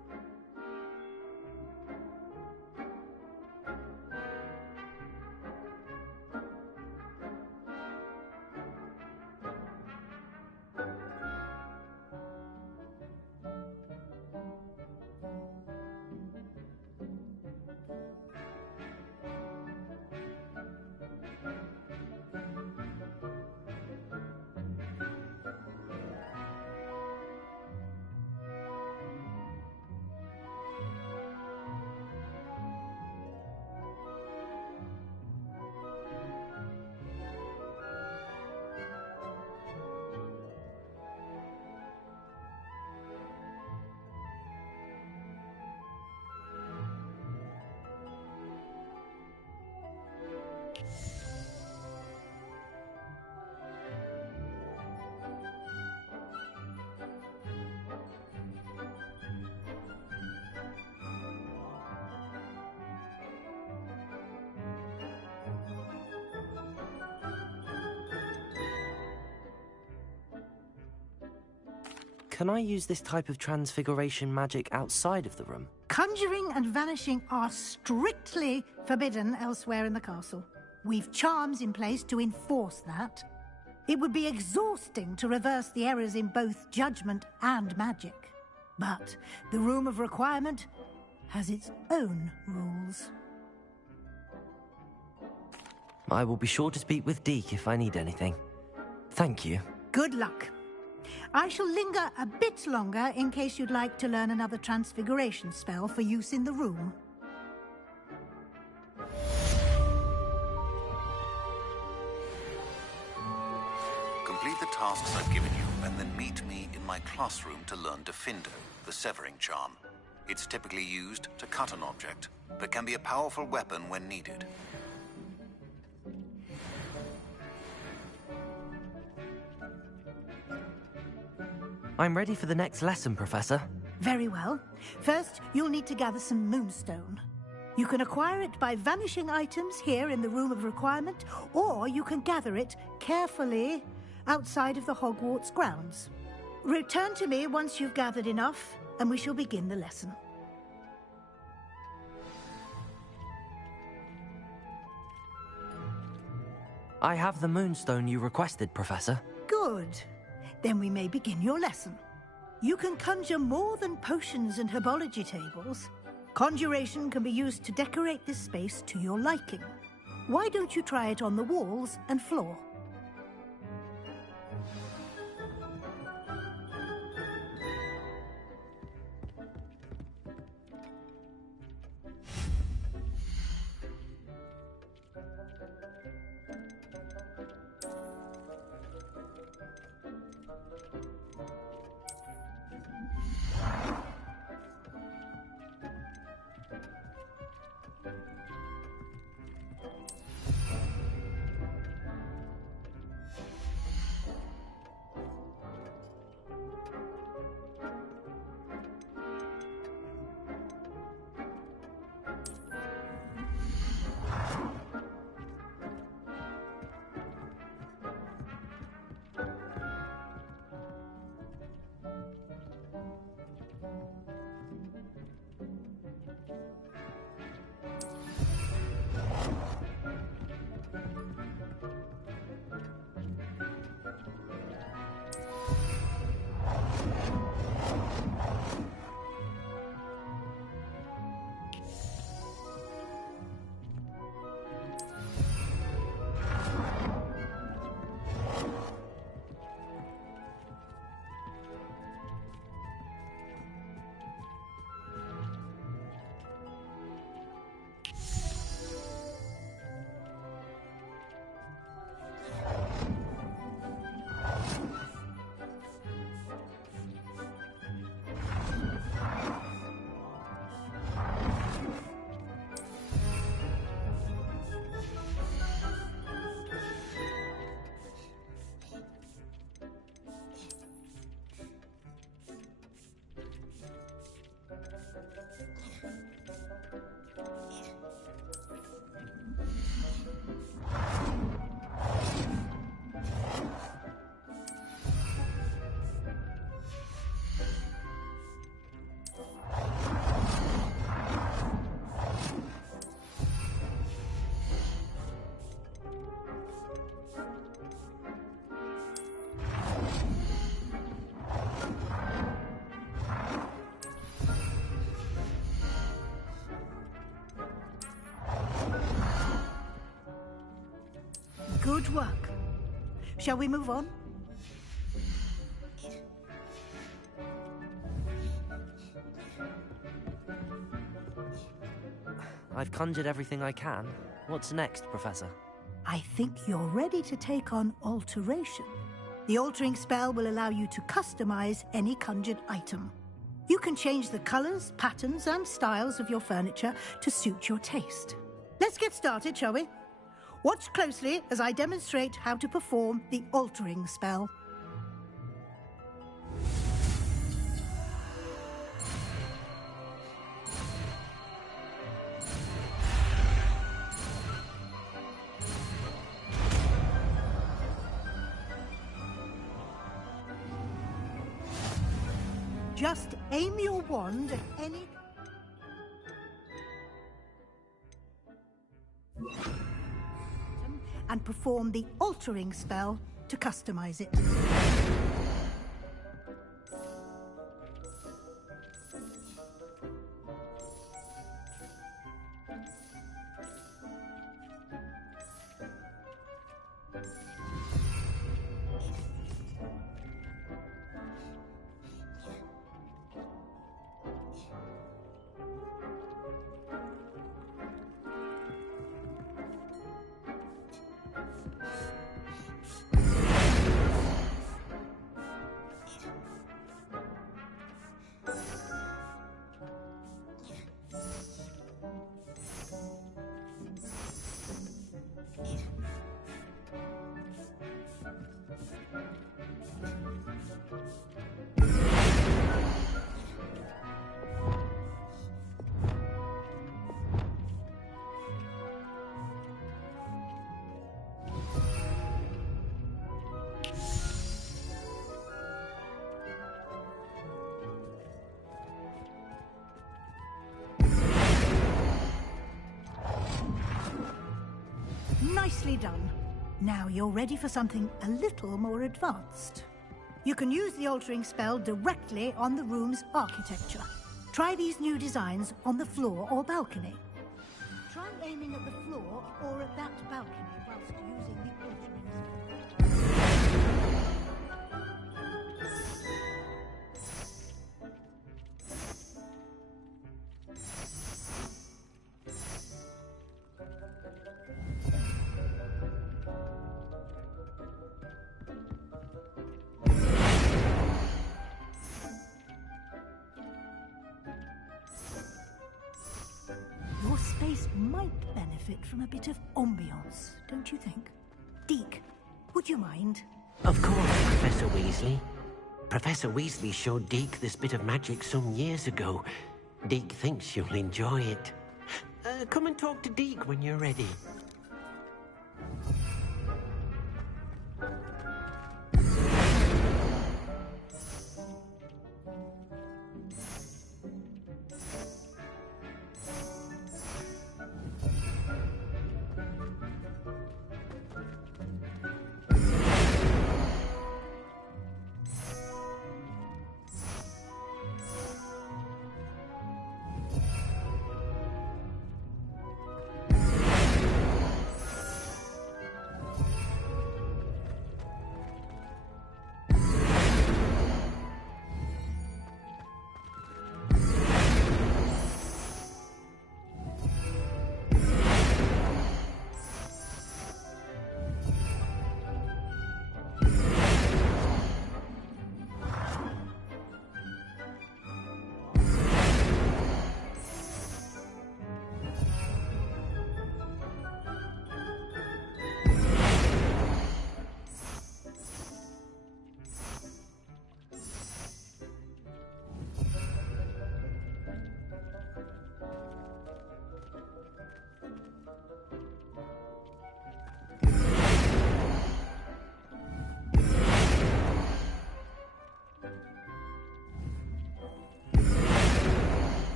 Can I use this type of transfiguration magic outside of the room? Conjuring and vanishing are strictly forbidden elsewhere in the castle. We've charms in place to enforce that. It would be exhausting to reverse the errors in both judgment and magic. But the Room of Requirement has its own rules. I will be sure to speak with Deke if I need anything. Thank you. Good luck. I shall linger a bit longer in case you'd like to learn another transfiguration spell for use in the room. Complete the tasks I've given you, and then meet me in my classroom to learn Defindo, the severing charm. It's typically used to cut an object, but can be a powerful weapon when needed. I'm ready for the next lesson, Professor. Very well. First, you'll need to gather some moonstone. You can acquire it by vanishing items here in the Room of Requirement, or you can gather it carefully outside of the Hogwarts grounds. Return to me once you've gathered enough, and we shall begin the lesson. I have the moonstone you requested, Professor. Good. Then we may begin your lesson. You can conjure more than potions and herbology tables. Conjuration can be used to decorate this space to your liking. Why don't you try it on the walls and floor? Good work. Shall we move on? I've conjured everything I can. What's next, Professor? I think you're ready to take on alteration. The altering spell will allow you to customize any conjured item. You can change the colors, patterns, and styles of your furniture to suit your taste. Let's get started, shall we? Watch closely as I demonstrate how to perform the altering spell. Just aim your wand at any... and perform the altering spell to customize it. Nicely done. Now you're ready for something a little more advanced. You can use the altering spell directly on the room's architecture. Try these new designs on the floor or balcony. Try aiming at the floor or at that balcony whilst using the altering spell. Your space might benefit from a bit of ambiance, don't you think? Deke, would you mind? Of course, Professor Weasley. Professor Weasley showed Deke this bit of magic some years ago. Deke thinks you'll enjoy it. Come and talk to Deke when you're ready.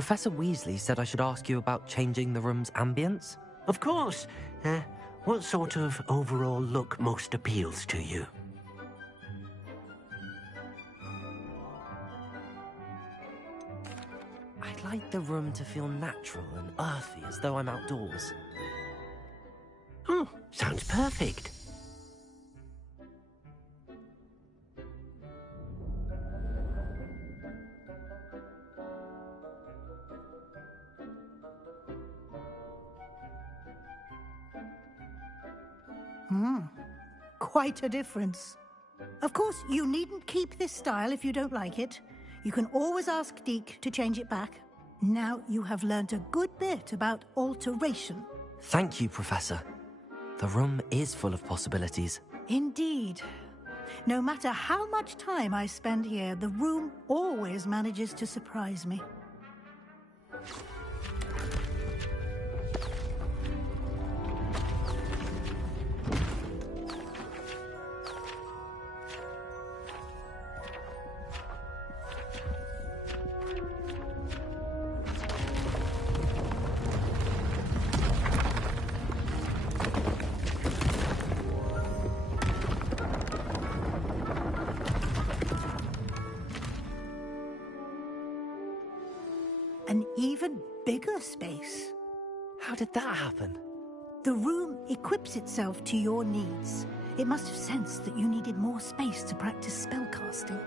Professor Weasley said I should ask you about changing the room's ambience. Of course. What sort of overall look most appeals to you? I'd like the room to feel natural and earthy, as though I'm outdoors. Oh, sounds perfect. Quite a difference. Of course, you needn't keep this style if you don't like it. You can always ask Deke to change it back. Now you have learnt a good bit about alteration. Thank you, Professor. The room is full of possibilities. Indeed. No matter how much time I spend here, the room always manages to surprise me. An even bigger space. How did that happen? The room equips itself to your needs. It must have sensed that you needed more space to practice spellcasting.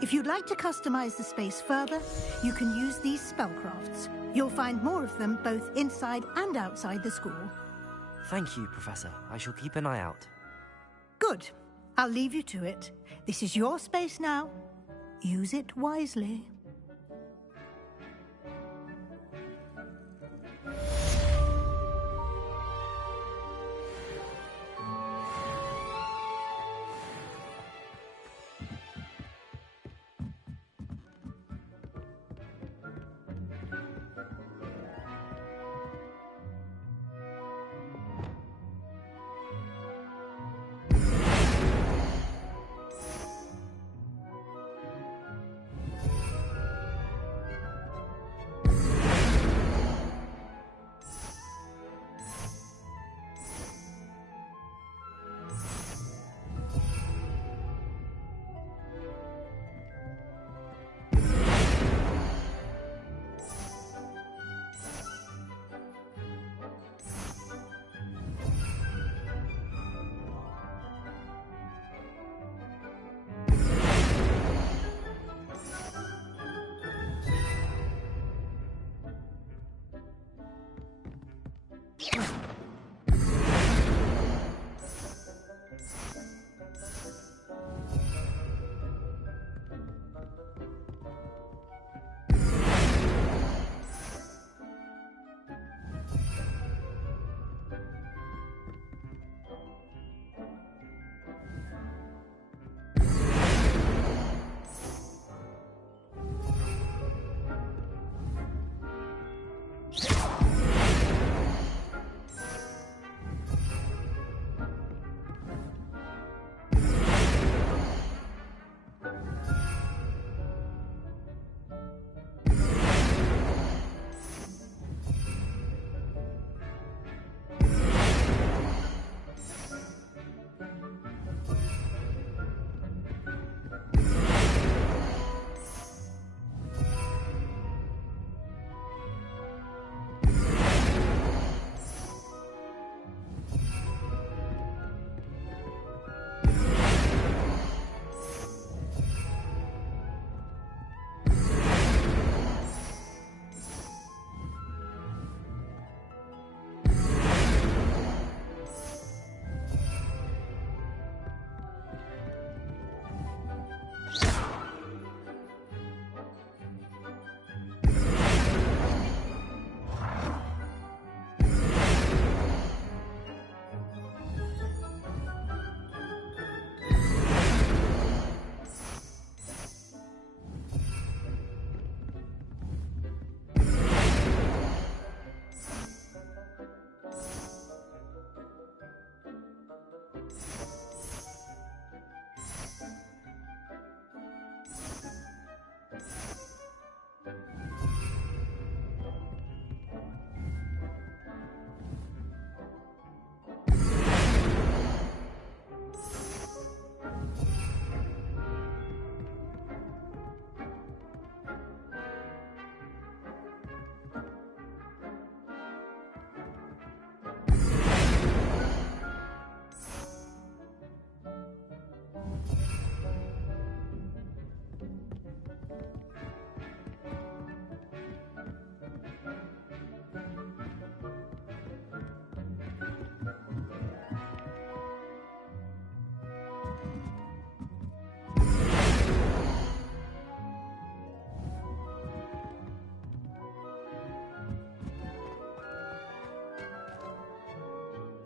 If you'd like to customize the space further, you can use these spellcrafts. You'll find more of them both inside and outside the school. Thank you, Professor. I shall keep an eye out. Good. I'll leave you to it. This is your space now. Use it wisely.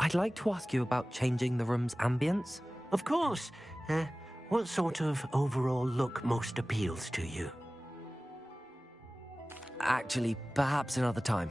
I'd like to ask you about changing the room's ambience. Of course. What sort of overall look most appeals to you? Actually, perhaps another time.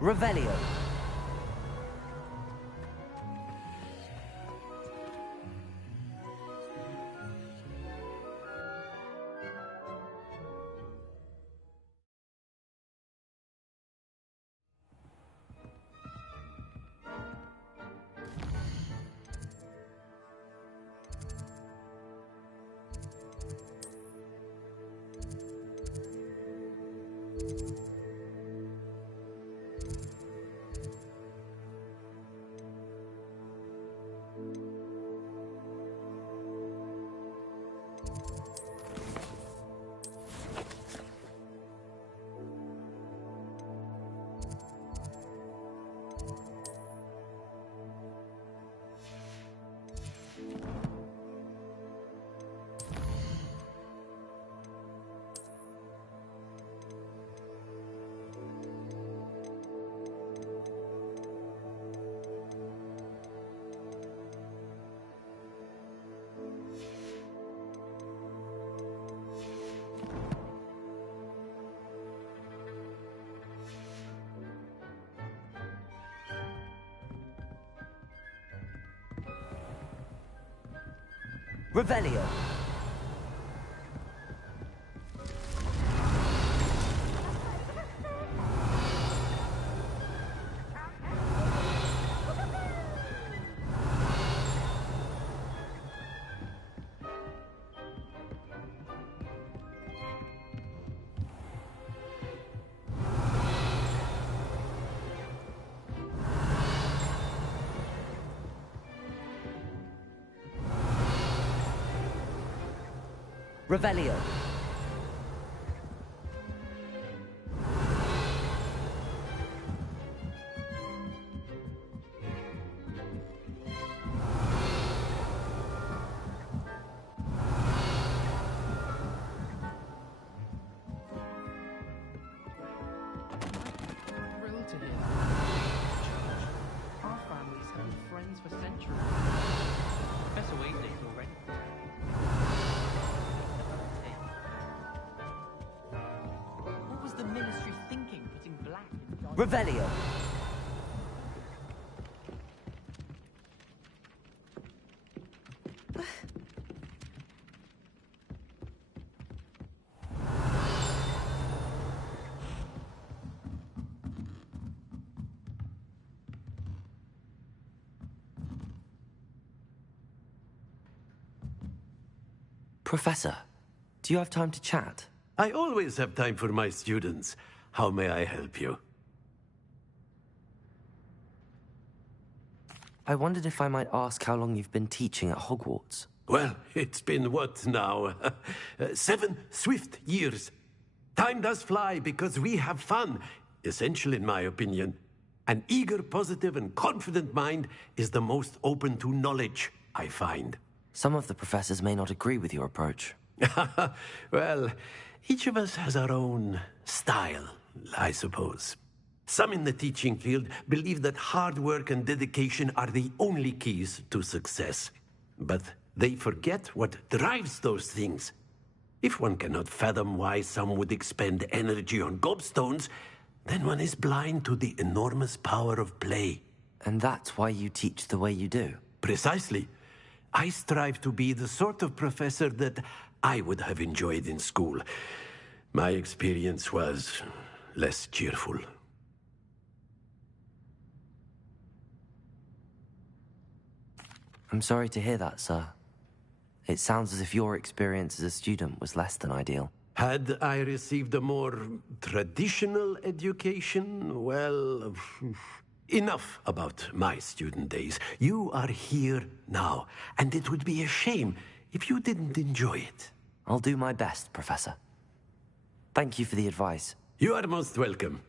Revelio. Revelio. Revelio. Thrilled to hear that. Our families have been friends for centuries. Professor Weasley's already. What was the Ministry thinking, putting black in dark? Revelio. Professor, do you have time to chat? I always have time for my students. How may I help you? I wondered if I might ask how long you've been teaching at Hogwarts. Well, it's been what now? 7 swift years. Time does fly because we have fun. Essential, in my opinion. An eager, positive, and confident mind is the most open to knowledge, I find. Some of the professors may not agree with your approach. Well, each of us has our own style, I suppose. Some in the teaching field believe that hard work and dedication are the only keys to success. But they forget what drives those things. If one cannot fathom why some would expend energy on gobstones, then one is blind to the enormous power of play. And that's why you teach the way you do? Precisely. I strive to be the sort of professor that I would have enjoyed in school. My experience was less cheerful. I'm sorry to hear that, sir. It sounds as if your experience as a student was less than ideal. Had I received a more traditional education, well, enough about my student days. You are here now, and it would be a shame if you didn't enjoy it. I'll do my best, Professor. Thank you for the advice. You are most welcome.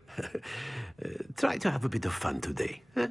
Try to have a bit of fun today. Huh?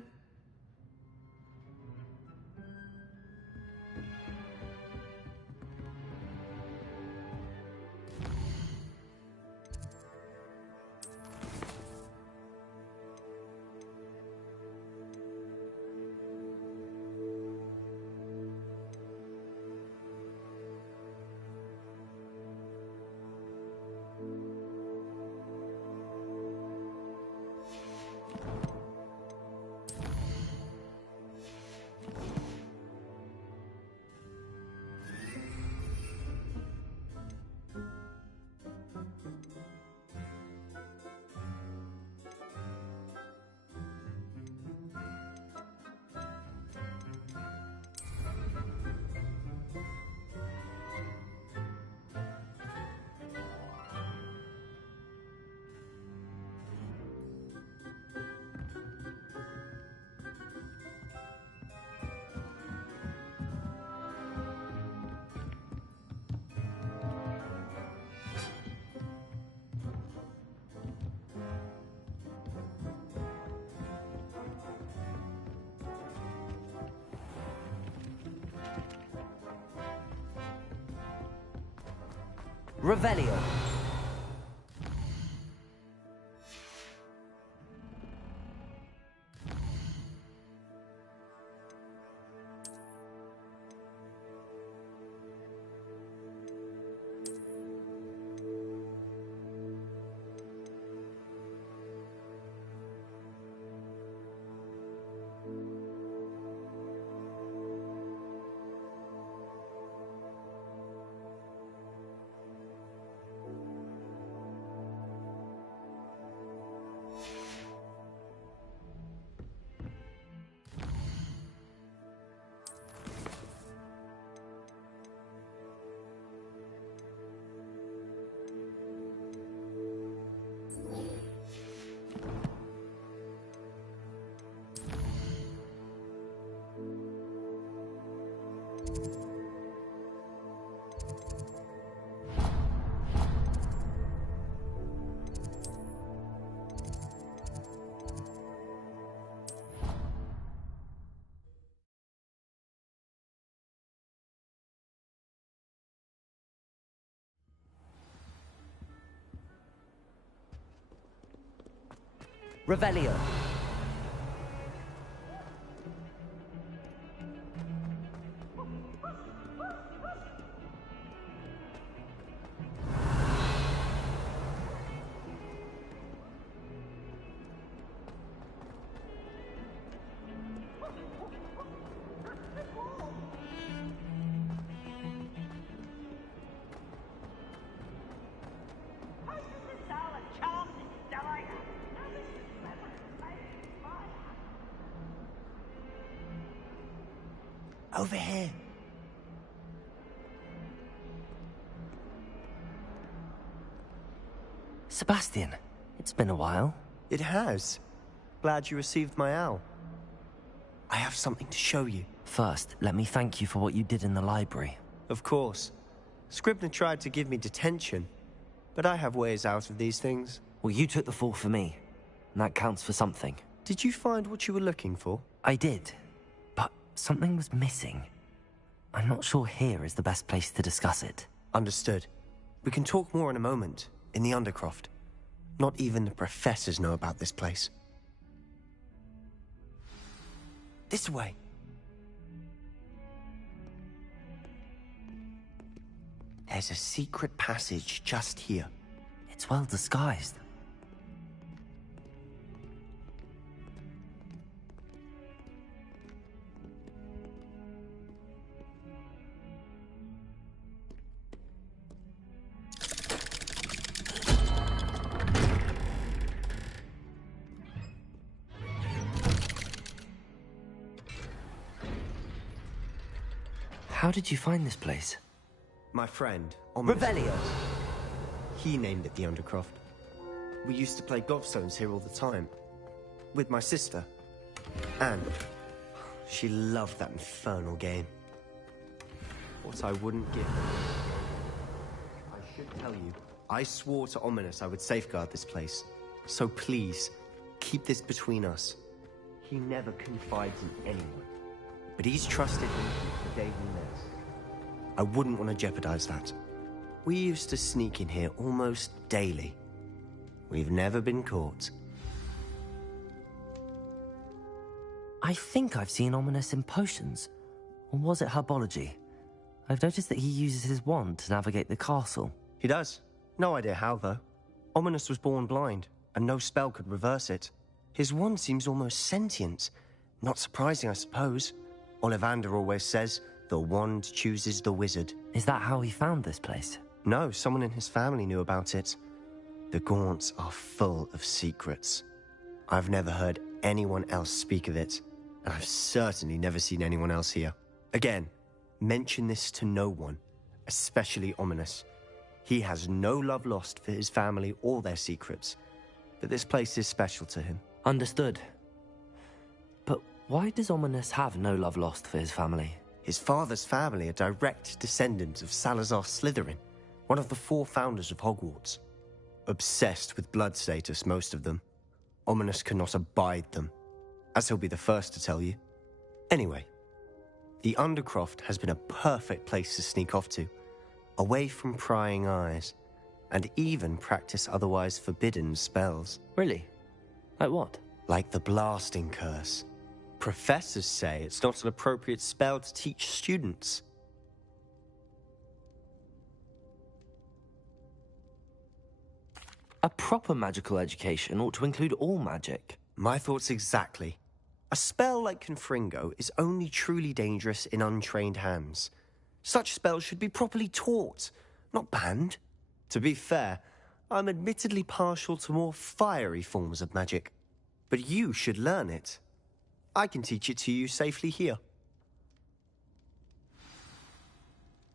Revelio. Revelio. Over here. Sebastian, it's been a while. It has. Glad you received my owl. I have something to show you. First, let me thank you for what you did in the library. Of course. Scribner tried to give me detention, but I have ways out of these things. Well, you took the fall for me, and that counts for something. Did you find what you were looking for? I did, but something was missing. I'm not sure here is the best place to discuss it. Understood. We can talk more in a moment, in the Undercroft. Not even the professors know about this place. This way. There's a secret passage just here. It's well disguised. How did you find this place? My friend, Revelio! He named it the Undercroft. We used to play gobstones here all the time. With my sister. Anne. She loved that infernal game. What I wouldn't give her. I should tell you, I swore to Ominous I would safeguard this place. So please, keep this between us. He never confides in anyone. But he's trusted me the day he met. I wouldn't want to jeopardize that. We used to sneak in here almost daily. We've never been caught. I think I've seen Ominous in potions. Or was it herbology? I've noticed that he uses his wand to navigate the castle. He does. No idea how, though. Ominous was born blind, and no spell could reverse it. His wand seems almost sentient. Not surprising, I suppose. Ollivander always says, the wand chooses the wizard. Is that how he found this place? No, someone in his family knew about it. The Gaunts are full of secrets. I've never heard anyone else speak of it, and I've certainly never seen anyone else here. Again, mention this to no one, especially Ominous. He has no love lost for his family or their secrets, but this place is special to him. Understood. But why does Ominous have no love lost for his family? His father's family are direct descendants of Salazar Slytherin, one of the 4 founders of Hogwarts. Obsessed with blood status, most of them. Ominous cannot abide them, as he'll be the first to tell you. Anyway, the Undercroft has been a perfect place to sneak off to, away from prying eyes, and even practice otherwise forbidden spells. Really? Like what? Like the Blasting Curse. Professors say it's not an appropriate spell to teach students. A proper magical education ought to include all magic. My thoughts exactly. A spell like Confringo is only truly dangerous in untrained hands. Such spells should be properly taught, not banned. To be fair, I'm admittedly partial to more fiery forms of magic. But you should learn it. I can teach it to you safely here.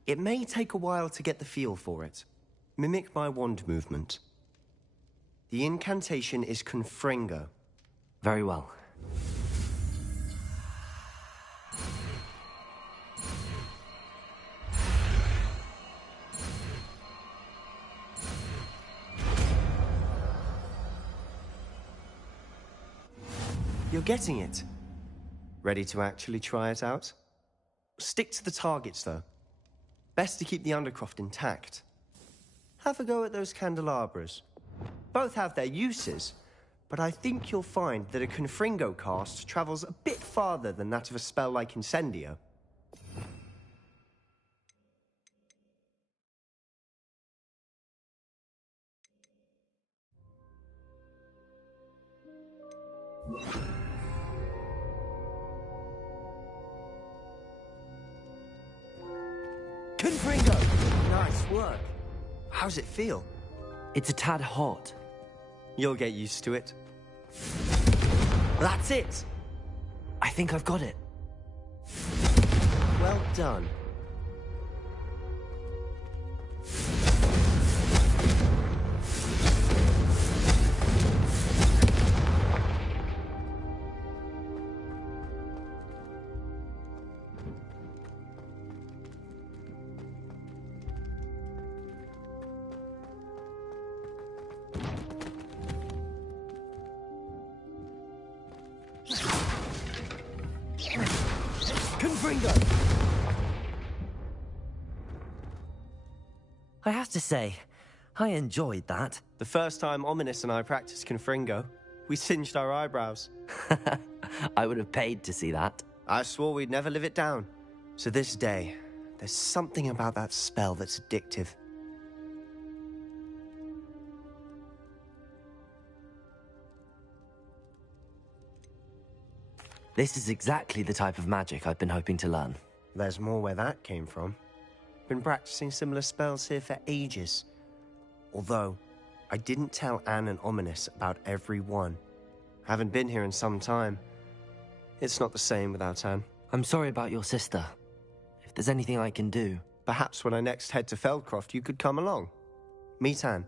It may take a while to get the feel for it. Mimic my wand movement. The incantation is Confringo. Very well. You're getting it. Ready to actually try it out? Stick to the targets, though. Best to keep the Undercroft intact. Have a go at those candelabras. Both have their uses, but I think you'll find that a Confringo cast travels a bit farther than that of a spell like Incendio. Confringo! Nice work. How's it feel? It's a tad hot. You'll get used to it. That's it! I think I've got it. Well done. Confringo! I have to say, I enjoyed that. The first time Ominous and I practiced Confringo, we singed our eyebrows. I would have paid to see that. I swore we'd never live it down. So this day, there's something about that spell that's addictive. This is exactly the type of magic I've been hoping to learn. There's more where that came from. Been practicing similar spells here for ages. Although, I didn't tell Anne and Ominous about every one. Haven't been here in some time. It's not the same without Anne. I'm sorry about your sister. If there's anything I can do... Perhaps when I next head to Feldcroft, you could come along. Meet Anne.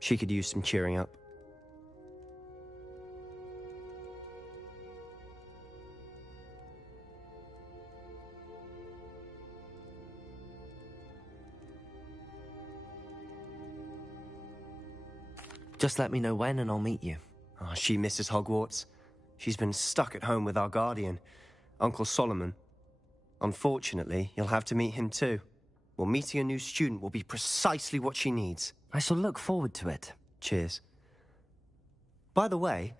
She could use some cheering up. Just let me know when and I'll meet you. Oh, she misses Hogwarts. She's been stuck at home with our guardian, Uncle Solomon. Unfortunately, you'll have to meet him too. Well, meeting a new student will be precisely what she needs. I shall look forward to it. Cheers. By the way,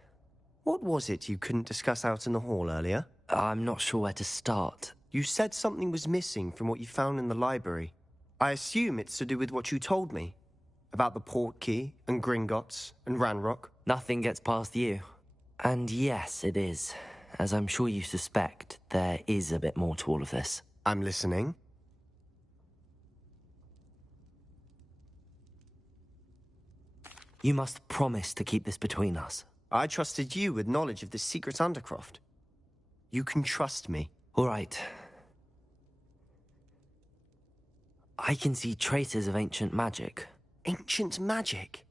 what was it you couldn't discuss out in the hall earlier? I'm not sure where to start. You said something was missing from what you found in the library. I assume it's to do with what you told me. About the Portkey, and Gringotts, and Ranrock. Nothing gets past you. And yes, it is. As I'm sure you suspect, there is a bit more to all of this. I'm listening. You must promise to keep this between us. I trusted you with knowledge of the secret Undercroft. You can trust me. All right. I can see traces of ancient magic. Ancient magic?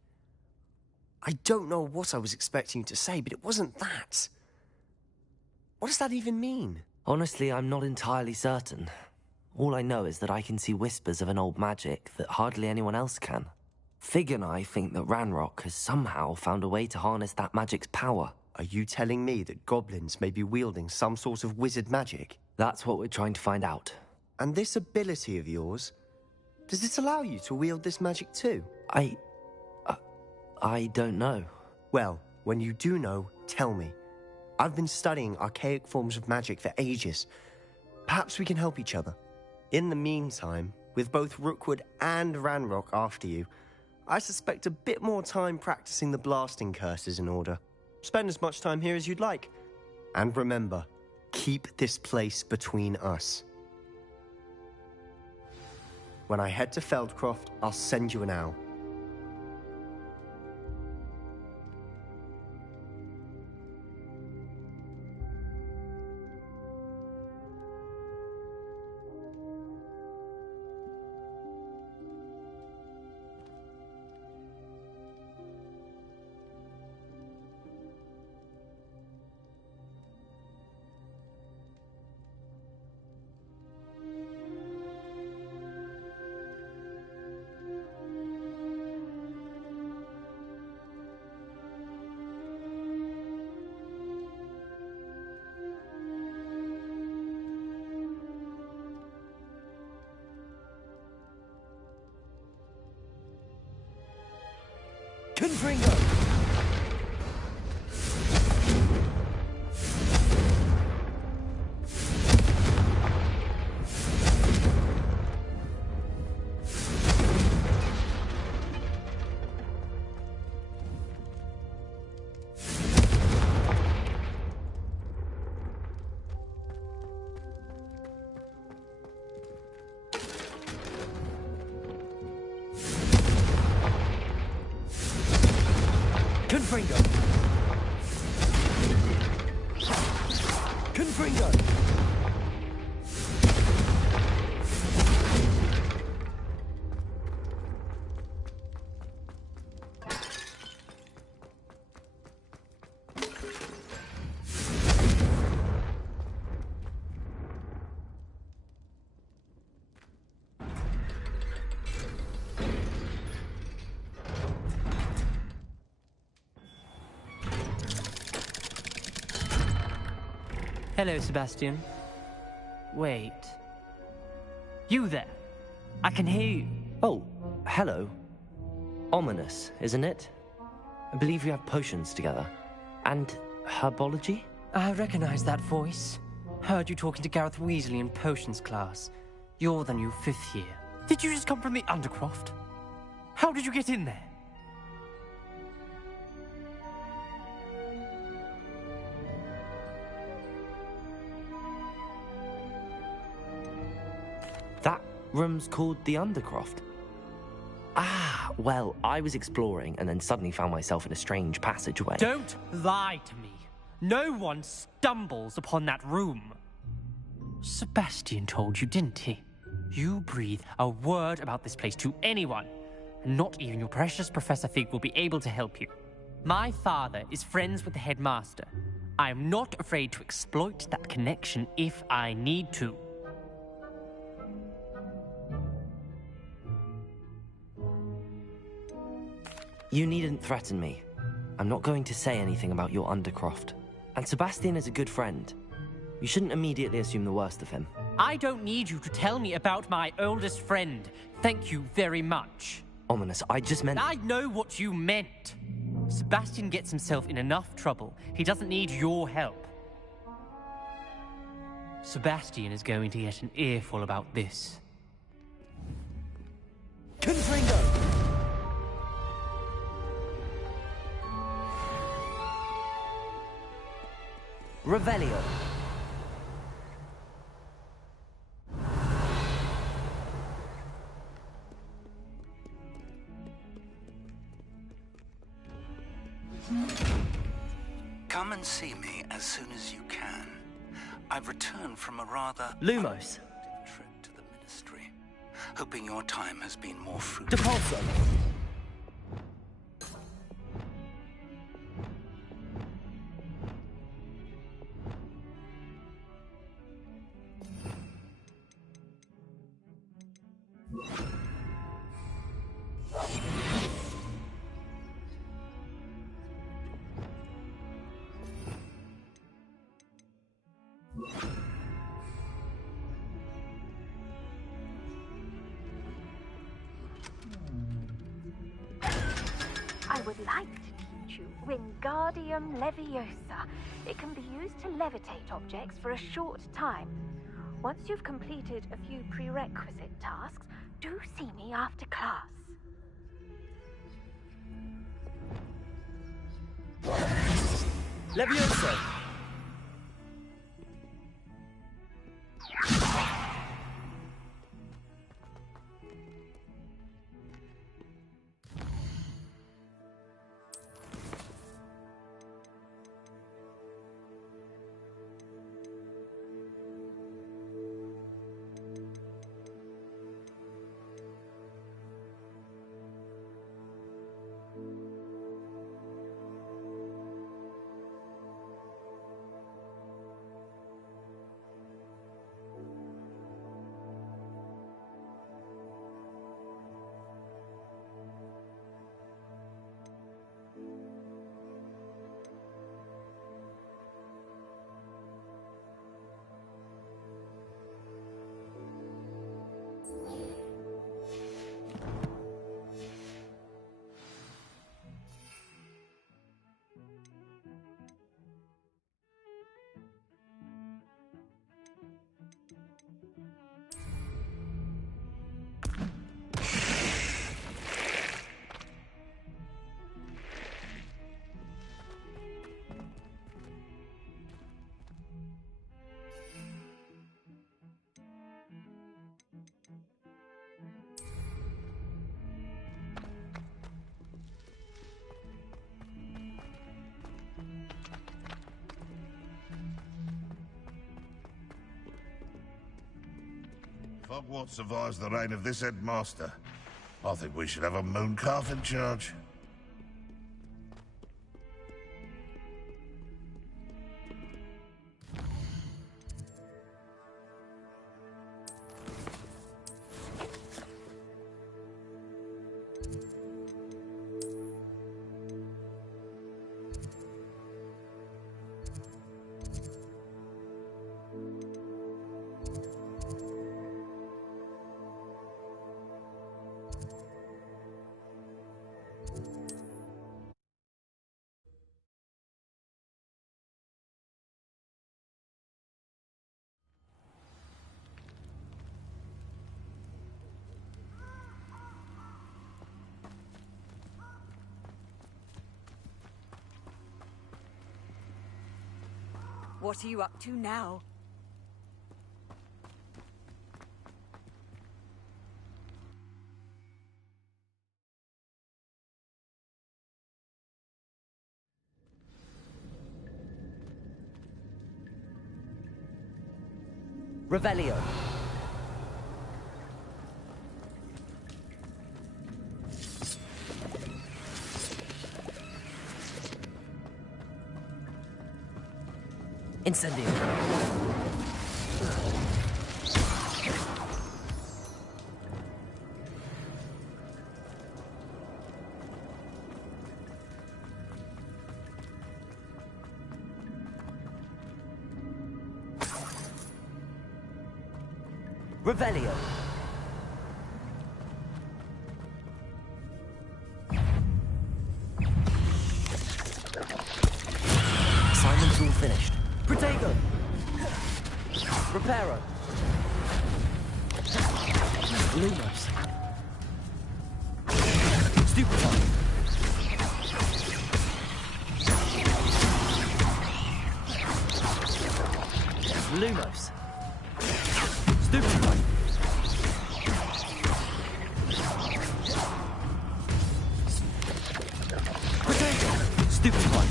I don't know what I was expecting you to say, but it wasn't that. What does that even mean? Honestly, I'm not entirely certain. All I know is that I can see whispers of an old magic that hardly anyone else can. Fig and I think that Ranrock has somehow found a way to harness that magic's power. Are you telling me that goblins may be wielding some sort of wizard magic? That's what we're trying to find out. And this ability of yours, does it allow you to wield this magic too? I don't know. Well, when you do know, tell me. I've been studying archaic forms of magic for ages. Perhaps we can help each other. In the meantime, with both Rookwood and Ranrock after you, I suspect a bit more time practicing the blasting curses in order. Spend as much time here as you'd like. And remember, keep this place between us. When I head to Feldcroft, I'll send you an owl. Confringo! Confringo! Confringo! Hello, Sebastian. Wait. You there? I can hear you. Oh, hello. Ominous, isn't it? I believe we have potions together. And herbology? I recognize that voice. Heard you talking to Gareth Weasley in potions class. You're the new 5th year. Did you just come from the Undercroft? How did you get in there? That room's called the Undercroft. Ah, well, I was exploring and then suddenly found myself in a strange passageway. Don't lie to me. No one stumbles upon that room. Sebastian told you, didn't he? You breathe a word about this place to anyone, and not even your precious Professor Fig will be able to help you. My father is friends with the headmaster. I am not afraid to exploit that connection if I need to. You needn't threaten me. I'm not going to say anything about your Undercroft. And Sebastian is a good friend. You shouldn't immediately assume the worst of him. I don't need you to tell me about my oldest friend. Thank you very much. Ominous, I just meant... I know what you meant. Sebastian gets himself in enough trouble. He doesn't need your help. Sebastian is going to get an earful about this. Confringo! Revelio. Come and see me as soon as you can. I've returned from a rather... Lumos. ...trip to the Ministry, hoping your time has been more fruitful. Depulso. I would like to teach you Wingardium Leviosa. It can be used to levitate objects for a short time. Once you've completed a few prerequisite tasks, do see me after class. Leviosa! Hogwarts survives the reign of this headmaster. I think we should have a mooncalf in charge. What are you up to now? Revelio. Incendio. Revelio. Assignment's all finished. Protego. Reparo. Lumos. Stupefy. Lumos. Stupefy. Protego. Stupefy.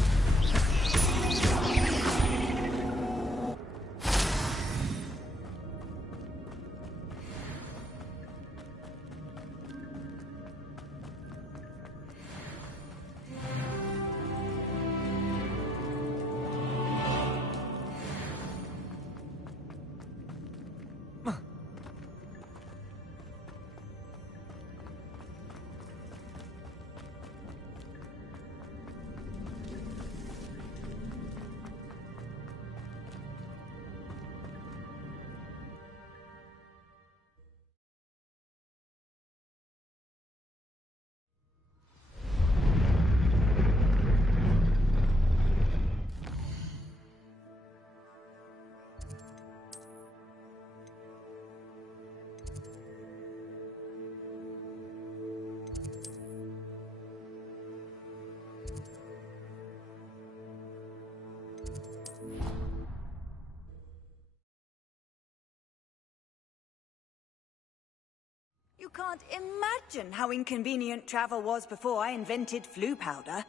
You can't imagine how inconvenient travel was before I invented flu powder.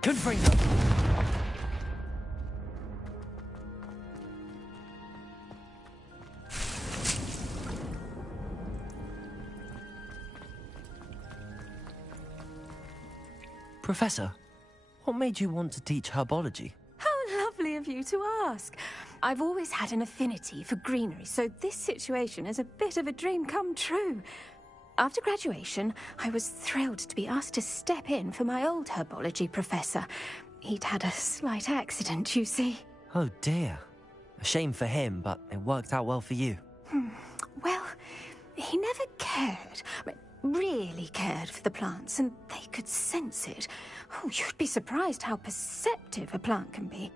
Confringo. Professor, what made you want to teach herbology? How lovely of you to ask. I've always had an affinity for greenery, so this situation is a bit of a dream come true. After graduation, I was thrilled to be asked to step in for my old herbology professor. He'd had a slight accident, you see. Oh dear. A shame for him, but it worked out well for you. Well, he never cared, really cared for the plants, and they could sense it. Oh, you'd be surprised how perceptive a plant can be.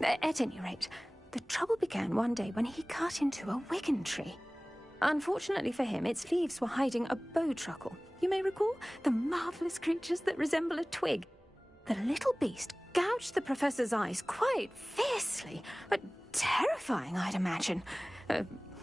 At any rate, the trouble began one day when he cut into a wigan tree. Unfortunately for him, its leaves were hiding a bowtruckle. You may recall the marvellous creatures that resemble a twig. The little beast gouged the professor's eyes quite fiercely, but terrifying, I'd imagine.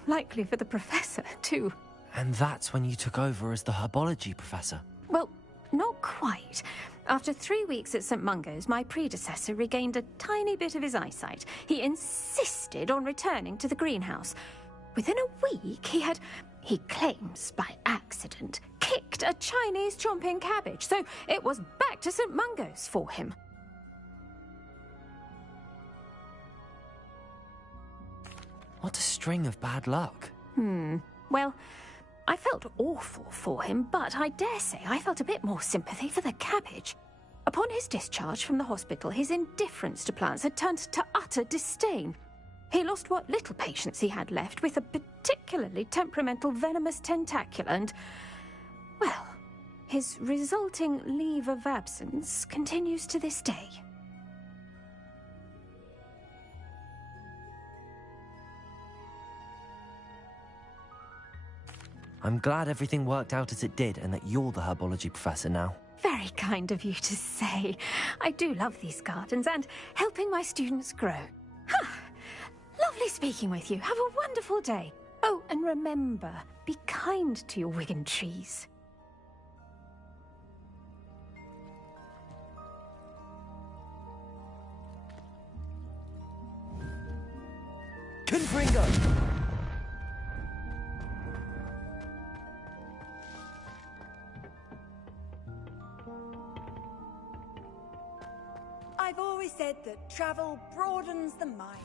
Likely for the professor, too. And that's when you took over as the herbology professor. Well, not quite. After 3 weeks at St. Mungo's, my predecessor regained a tiny bit of his eyesight. He insisted on returning to the greenhouse. Within a week, he claims by accident, kicked a Chinese chomping cabbage, so it was back to St. Mungo's for him. What a string of bad luck. Well, I felt awful for him, but I dare say I felt a bit more sympathy for the cabbage. Upon his discharge from the hospital, his indifference to plants had turned to utter disdain. He lost what little patience he had left with a particularly temperamental venomous tentacula and, well, his resulting leave of absence continues to this day. I'm glad everything worked out as it did and that you're the herbology professor now. Very kind of you to say. I do love these gardens and helping my students grow. Lovely speaking with you. Have a wonderful day. Oh, and remember, be kind to your Wigan trees. Confringo! I've always said that travel broadens the mind.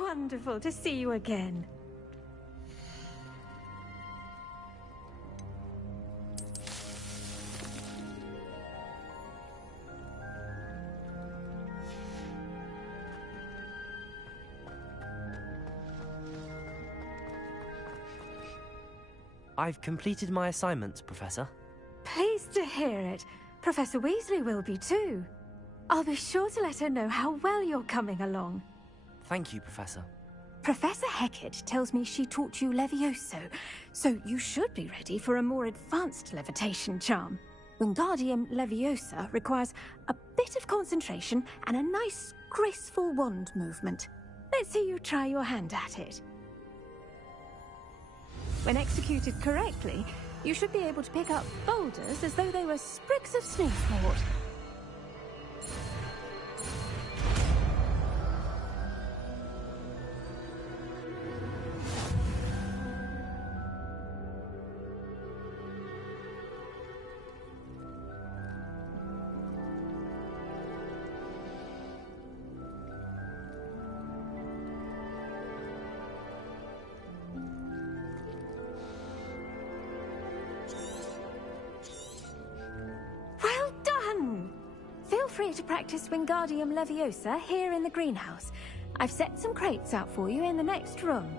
Wonderful to see you again. I've completed my assignments, Professor. Pleased to hear it. Professor Weasley will be too. I'll be sure to let her know how well you're coming along. Thank you, Professor. Professor Hecat tells me she taught you Levioso, so you should be ready for a more advanced levitation charm. Wingardium Leviosa requires a bit of concentration and a nice, graceful wand movement. Let's see you try your hand at it. When executed correctly, you should be able to pick up boulders as though they were sprigs of sneezewort. Feel free to practice Wingardium Leviosa here in the greenhouse. I've set some crates out for you in the next room.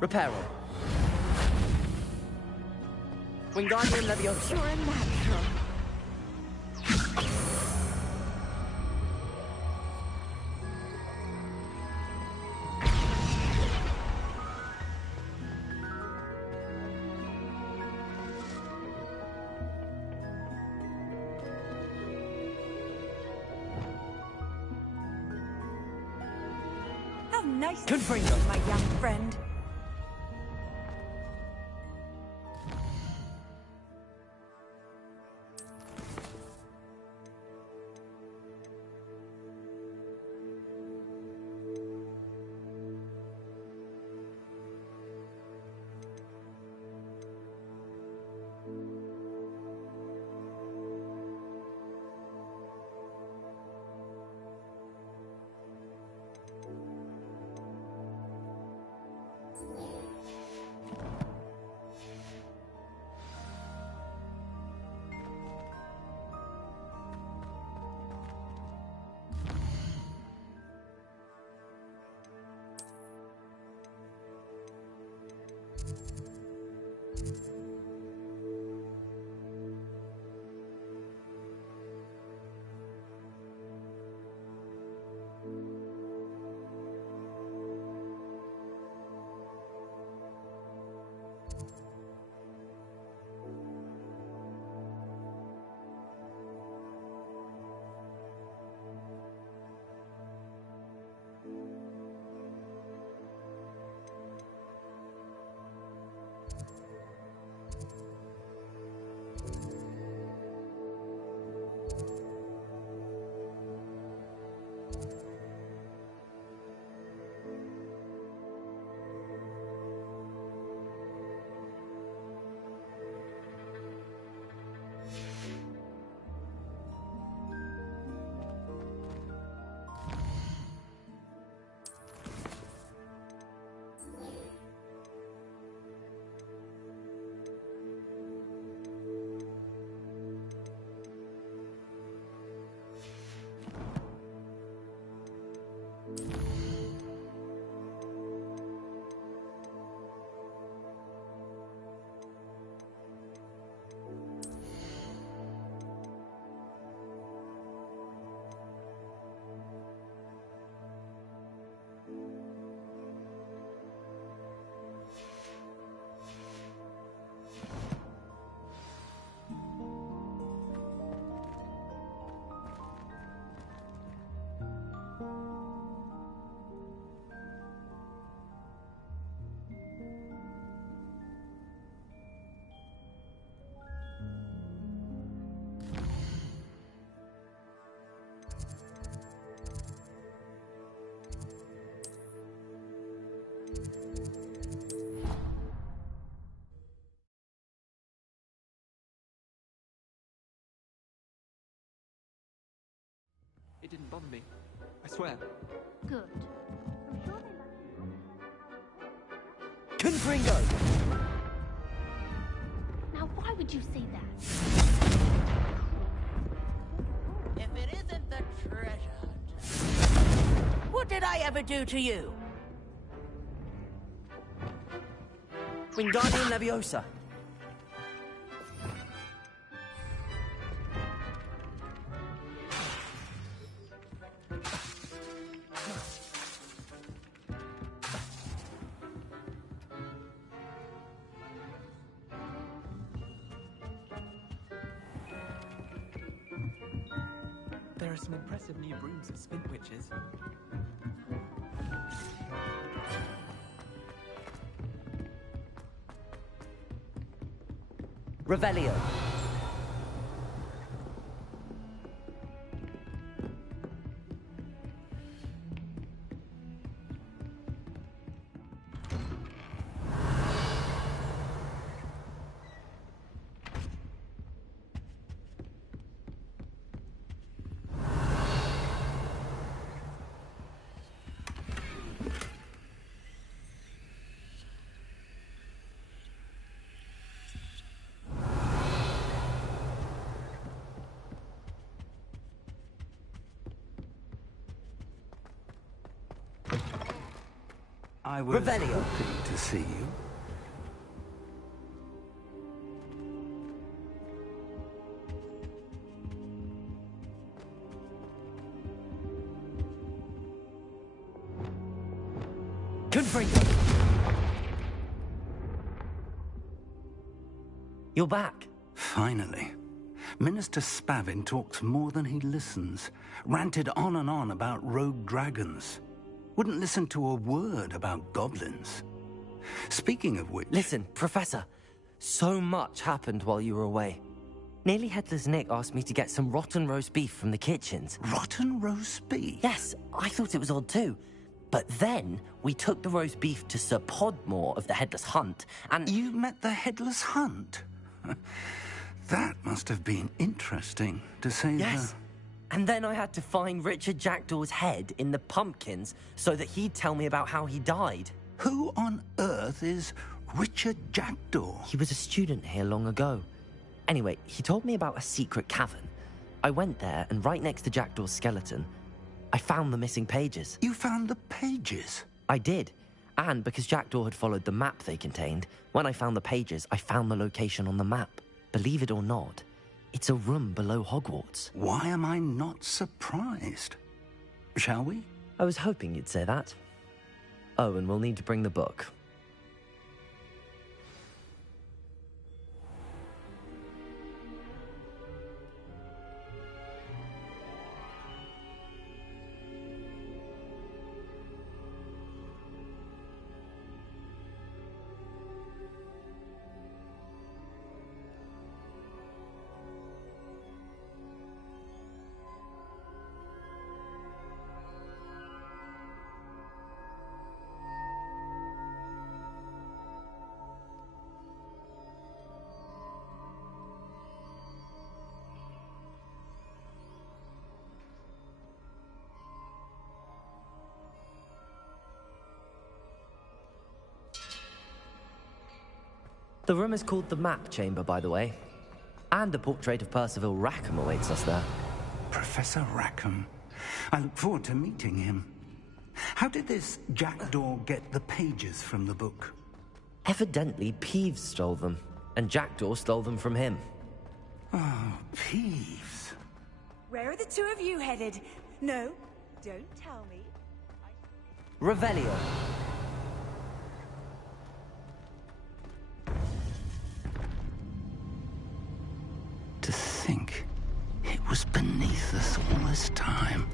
Reparo. Wingardium Leviosa. You're a natural. Nice Confringo. my young friend. It didn't bother me. I swear. Good. Confringo! Now, why would you say that? If it isn't the treasure hunt, what did I ever do to you? Wingardium Leviosa. There are some impressive new brooms at Spint Witches. Revelio. I was Revelio. hoping to see you. Confringo. You're back. Finally. Minister Spavin talks more than he listens. Ranted on and on about rogue dragons. Wouldn't listen to a word about goblins. Speaking of which... Listen, Professor. So much happened while you were away. Nearly Headless Nick asked me to get some rotten roast beef from the kitchens. Rotten roast beef? Yes, I thought it was odd too. But then we took the roast beef to Sir Podmore of the Headless Hunt, and... You met the Headless Hunt? That must have been interesting, to say Yes. And then I had to find Richard Jackdaw's head in the pumpkins so that he'd tell me about how he died. Who on earth is Richard Jackdaw? He was a student here long ago. Anyway, he told me about a secret cavern. I went there, and right next to Jackdaw's skeleton, I found the missing pages. You found the pages? I did. And because Jackdaw had followed the map they contained, when I found the pages, I found the location on the map. Believe it or not, it's a room below Hogwarts. Why am I not surprised? Shall we? I was hoping you'd say that. Oh, and we'll need to bring the book. The room is called the Map Chamber, by the way. And a portrait of Percival Rackham awaits us there. Professor Rackham. I look forward to meeting him. How did this Jackdaw get the pages from the book? Evidently, Peeves stole them, and Jackdaw stole them from him. Oh, Peeves. Where are the two of you headed? No, don't tell me. Revelio. To think it was beneath us all this time.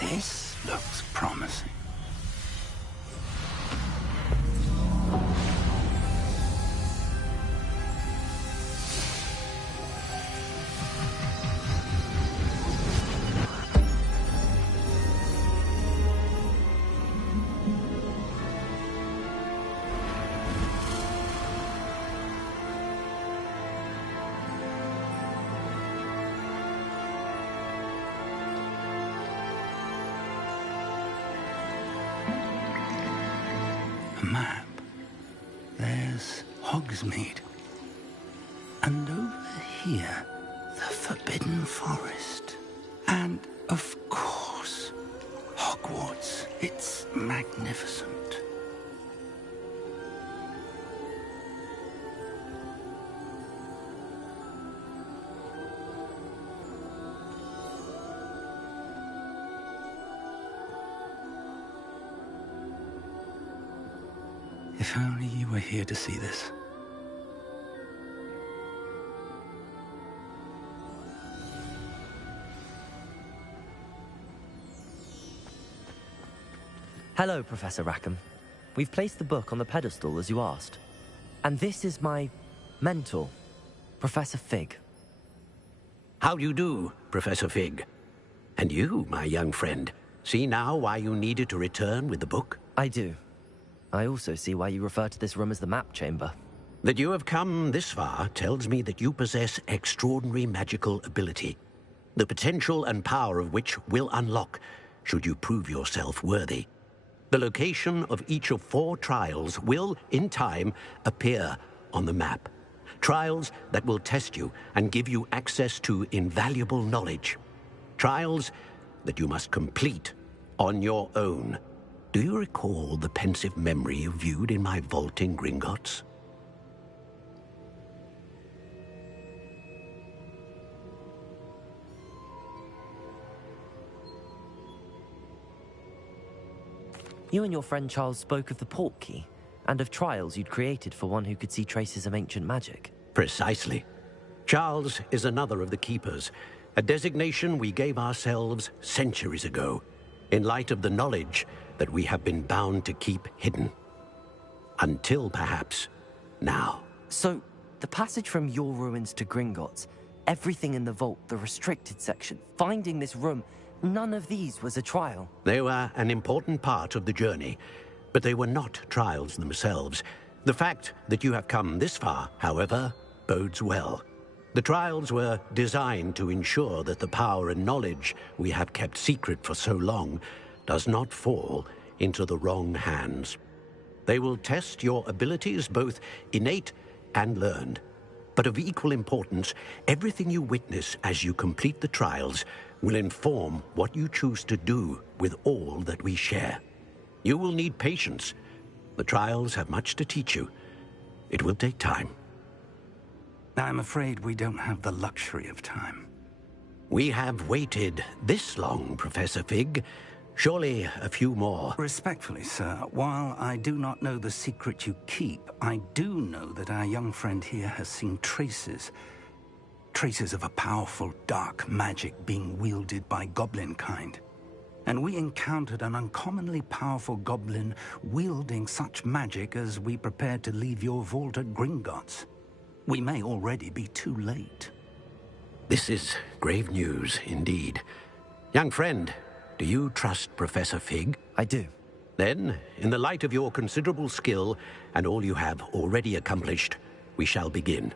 This looks promising. A map. There's Hogsmeade. And over here, the Forbidden Forest. And, of course, Hogwarts. It's magnificent. If only you were here to see this. Hello, Professor Rackham. We've placed the book on the pedestal, as you asked. And this is my mentor, Professor Fig. How do you do, Professor Fig? And you, my young friend, see now why you needed to return with the book? I do. I also see why you refer to this room as the Map Chamber. That you have come this far tells me that you possess extraordinary magical ability, the potential and power of which will unlock should you prove yourself worthy. The location of each of 4 trials will, in time, appear on the map. Trials that will test you and give you access to invaluable knowledge. Trials that you must complete on your own. Do you recall the pensive memory you viewed in my vault in Gringotts? You and your friend Charles spoke of the port key, and of trials you'd created for one who could see traces of ancient magic. Precisely. Charles is another of the Keepers, a designation we gave ourselves centuries ago, in light of the knowledge that we have been bound to keep hidden. Until, perhaps, now. So, the passage from your ruins to Gringotts, everything in the vault, the restricted section, finding this room, none of these was a trial. They were an important part of the journey, but they were not trials themselves. The fact that you have come this far, however, bodes well. The trials were designed to ensure that the power and knowledge we have kept secret for so long does not fall into the wrong hands. They will test your abilities, both innate and learned. But of equal importance, everything you witness as you complete the trials will inform what you choose to do with all that we share. You will need patience. The trials have much to teach you. It will take time. I'm afraid we don't have the luxury of time. We have waited this long, Professor Fig. Surely a few more. Respectfully, sir, while I do not know the secret you keep, I do know that our young friend here has seen traces of a powerful dark magic being wielded by goblin kind. And we encountered an uncommonly powerful goblin wielding such magic as we prepared to leave your vault at Gringotts. We may already be too late. This is grave news, indeed. Young friend, do you trust Professor Fig? I do. Then, in the light of your considerable skill and all you have already accomplished, we shall begin.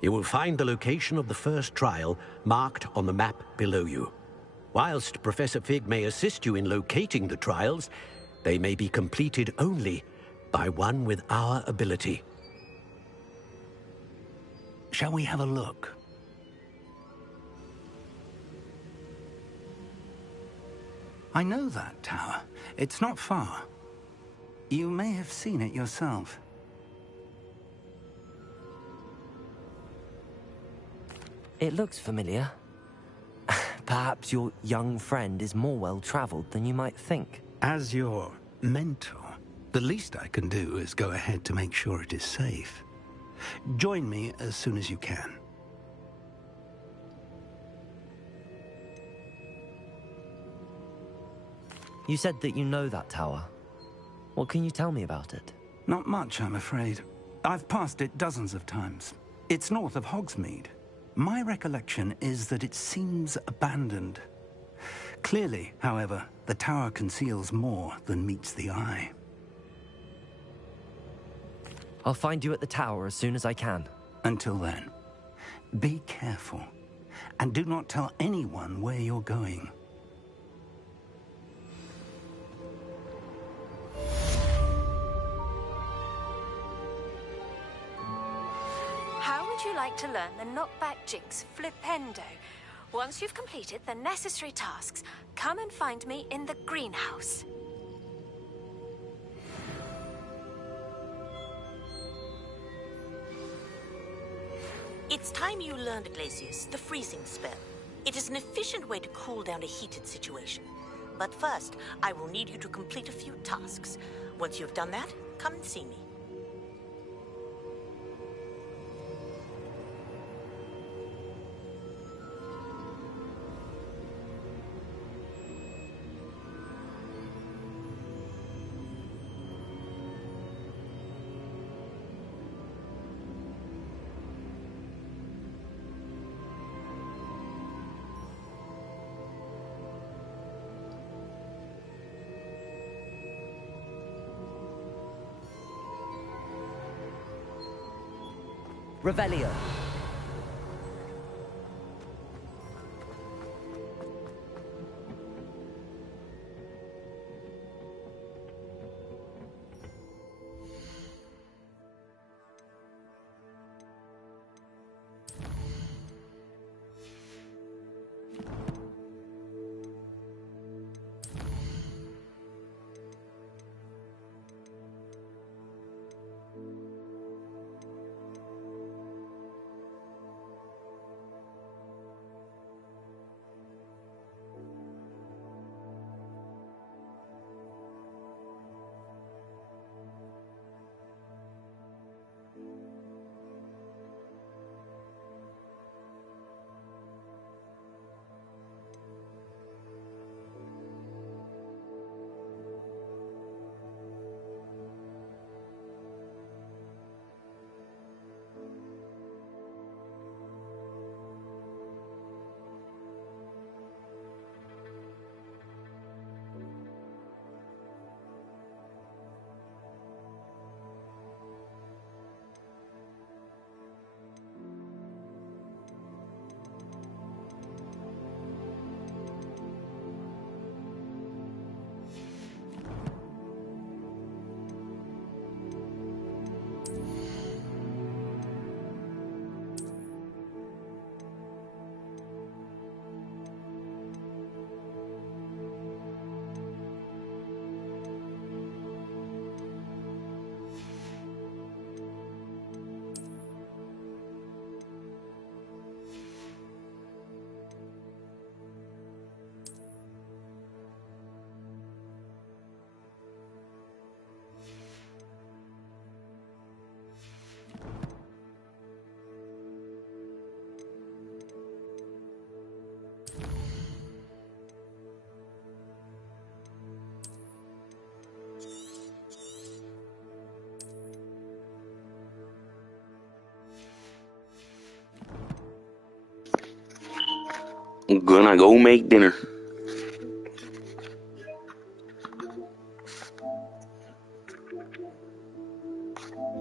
You will find the location of the first trial marked on the map below you. Whilst Professor Fig may assist you in locating the trials, they may be completed only by one with our ability. Shall we have a look? I know that tower. It's not far. You may have seen it yourself. It looks familiar. Perhaps your young friend is more well-traveled than you might think. As your mentor, the least I can do is go ahead to make sure it is safe. Join me as soon as you can. You said that you know that tower. What can you tell me about it? Not much, I'm afraid. I've passed it dozens of times. It's north of Hogsmeade. My recollection is that it seems abandoned. Clearly, however, the tower conceals more than meets the eye. I'll find you at the tower as soon as I can. Until then, be careful, and do not tell anyone where you're going. How would you like to learn the knockback jinx flipendo? Once you've completed the necessary tasks, come and find me in the greenhouse. It's time you learned, Glacius, the freezing spell. It is an efficient way to cool down a heated situation. But first, I will need you to complete a few tasks. Once you've done that, come and see me. Revelio. I'm gonna go make dinner.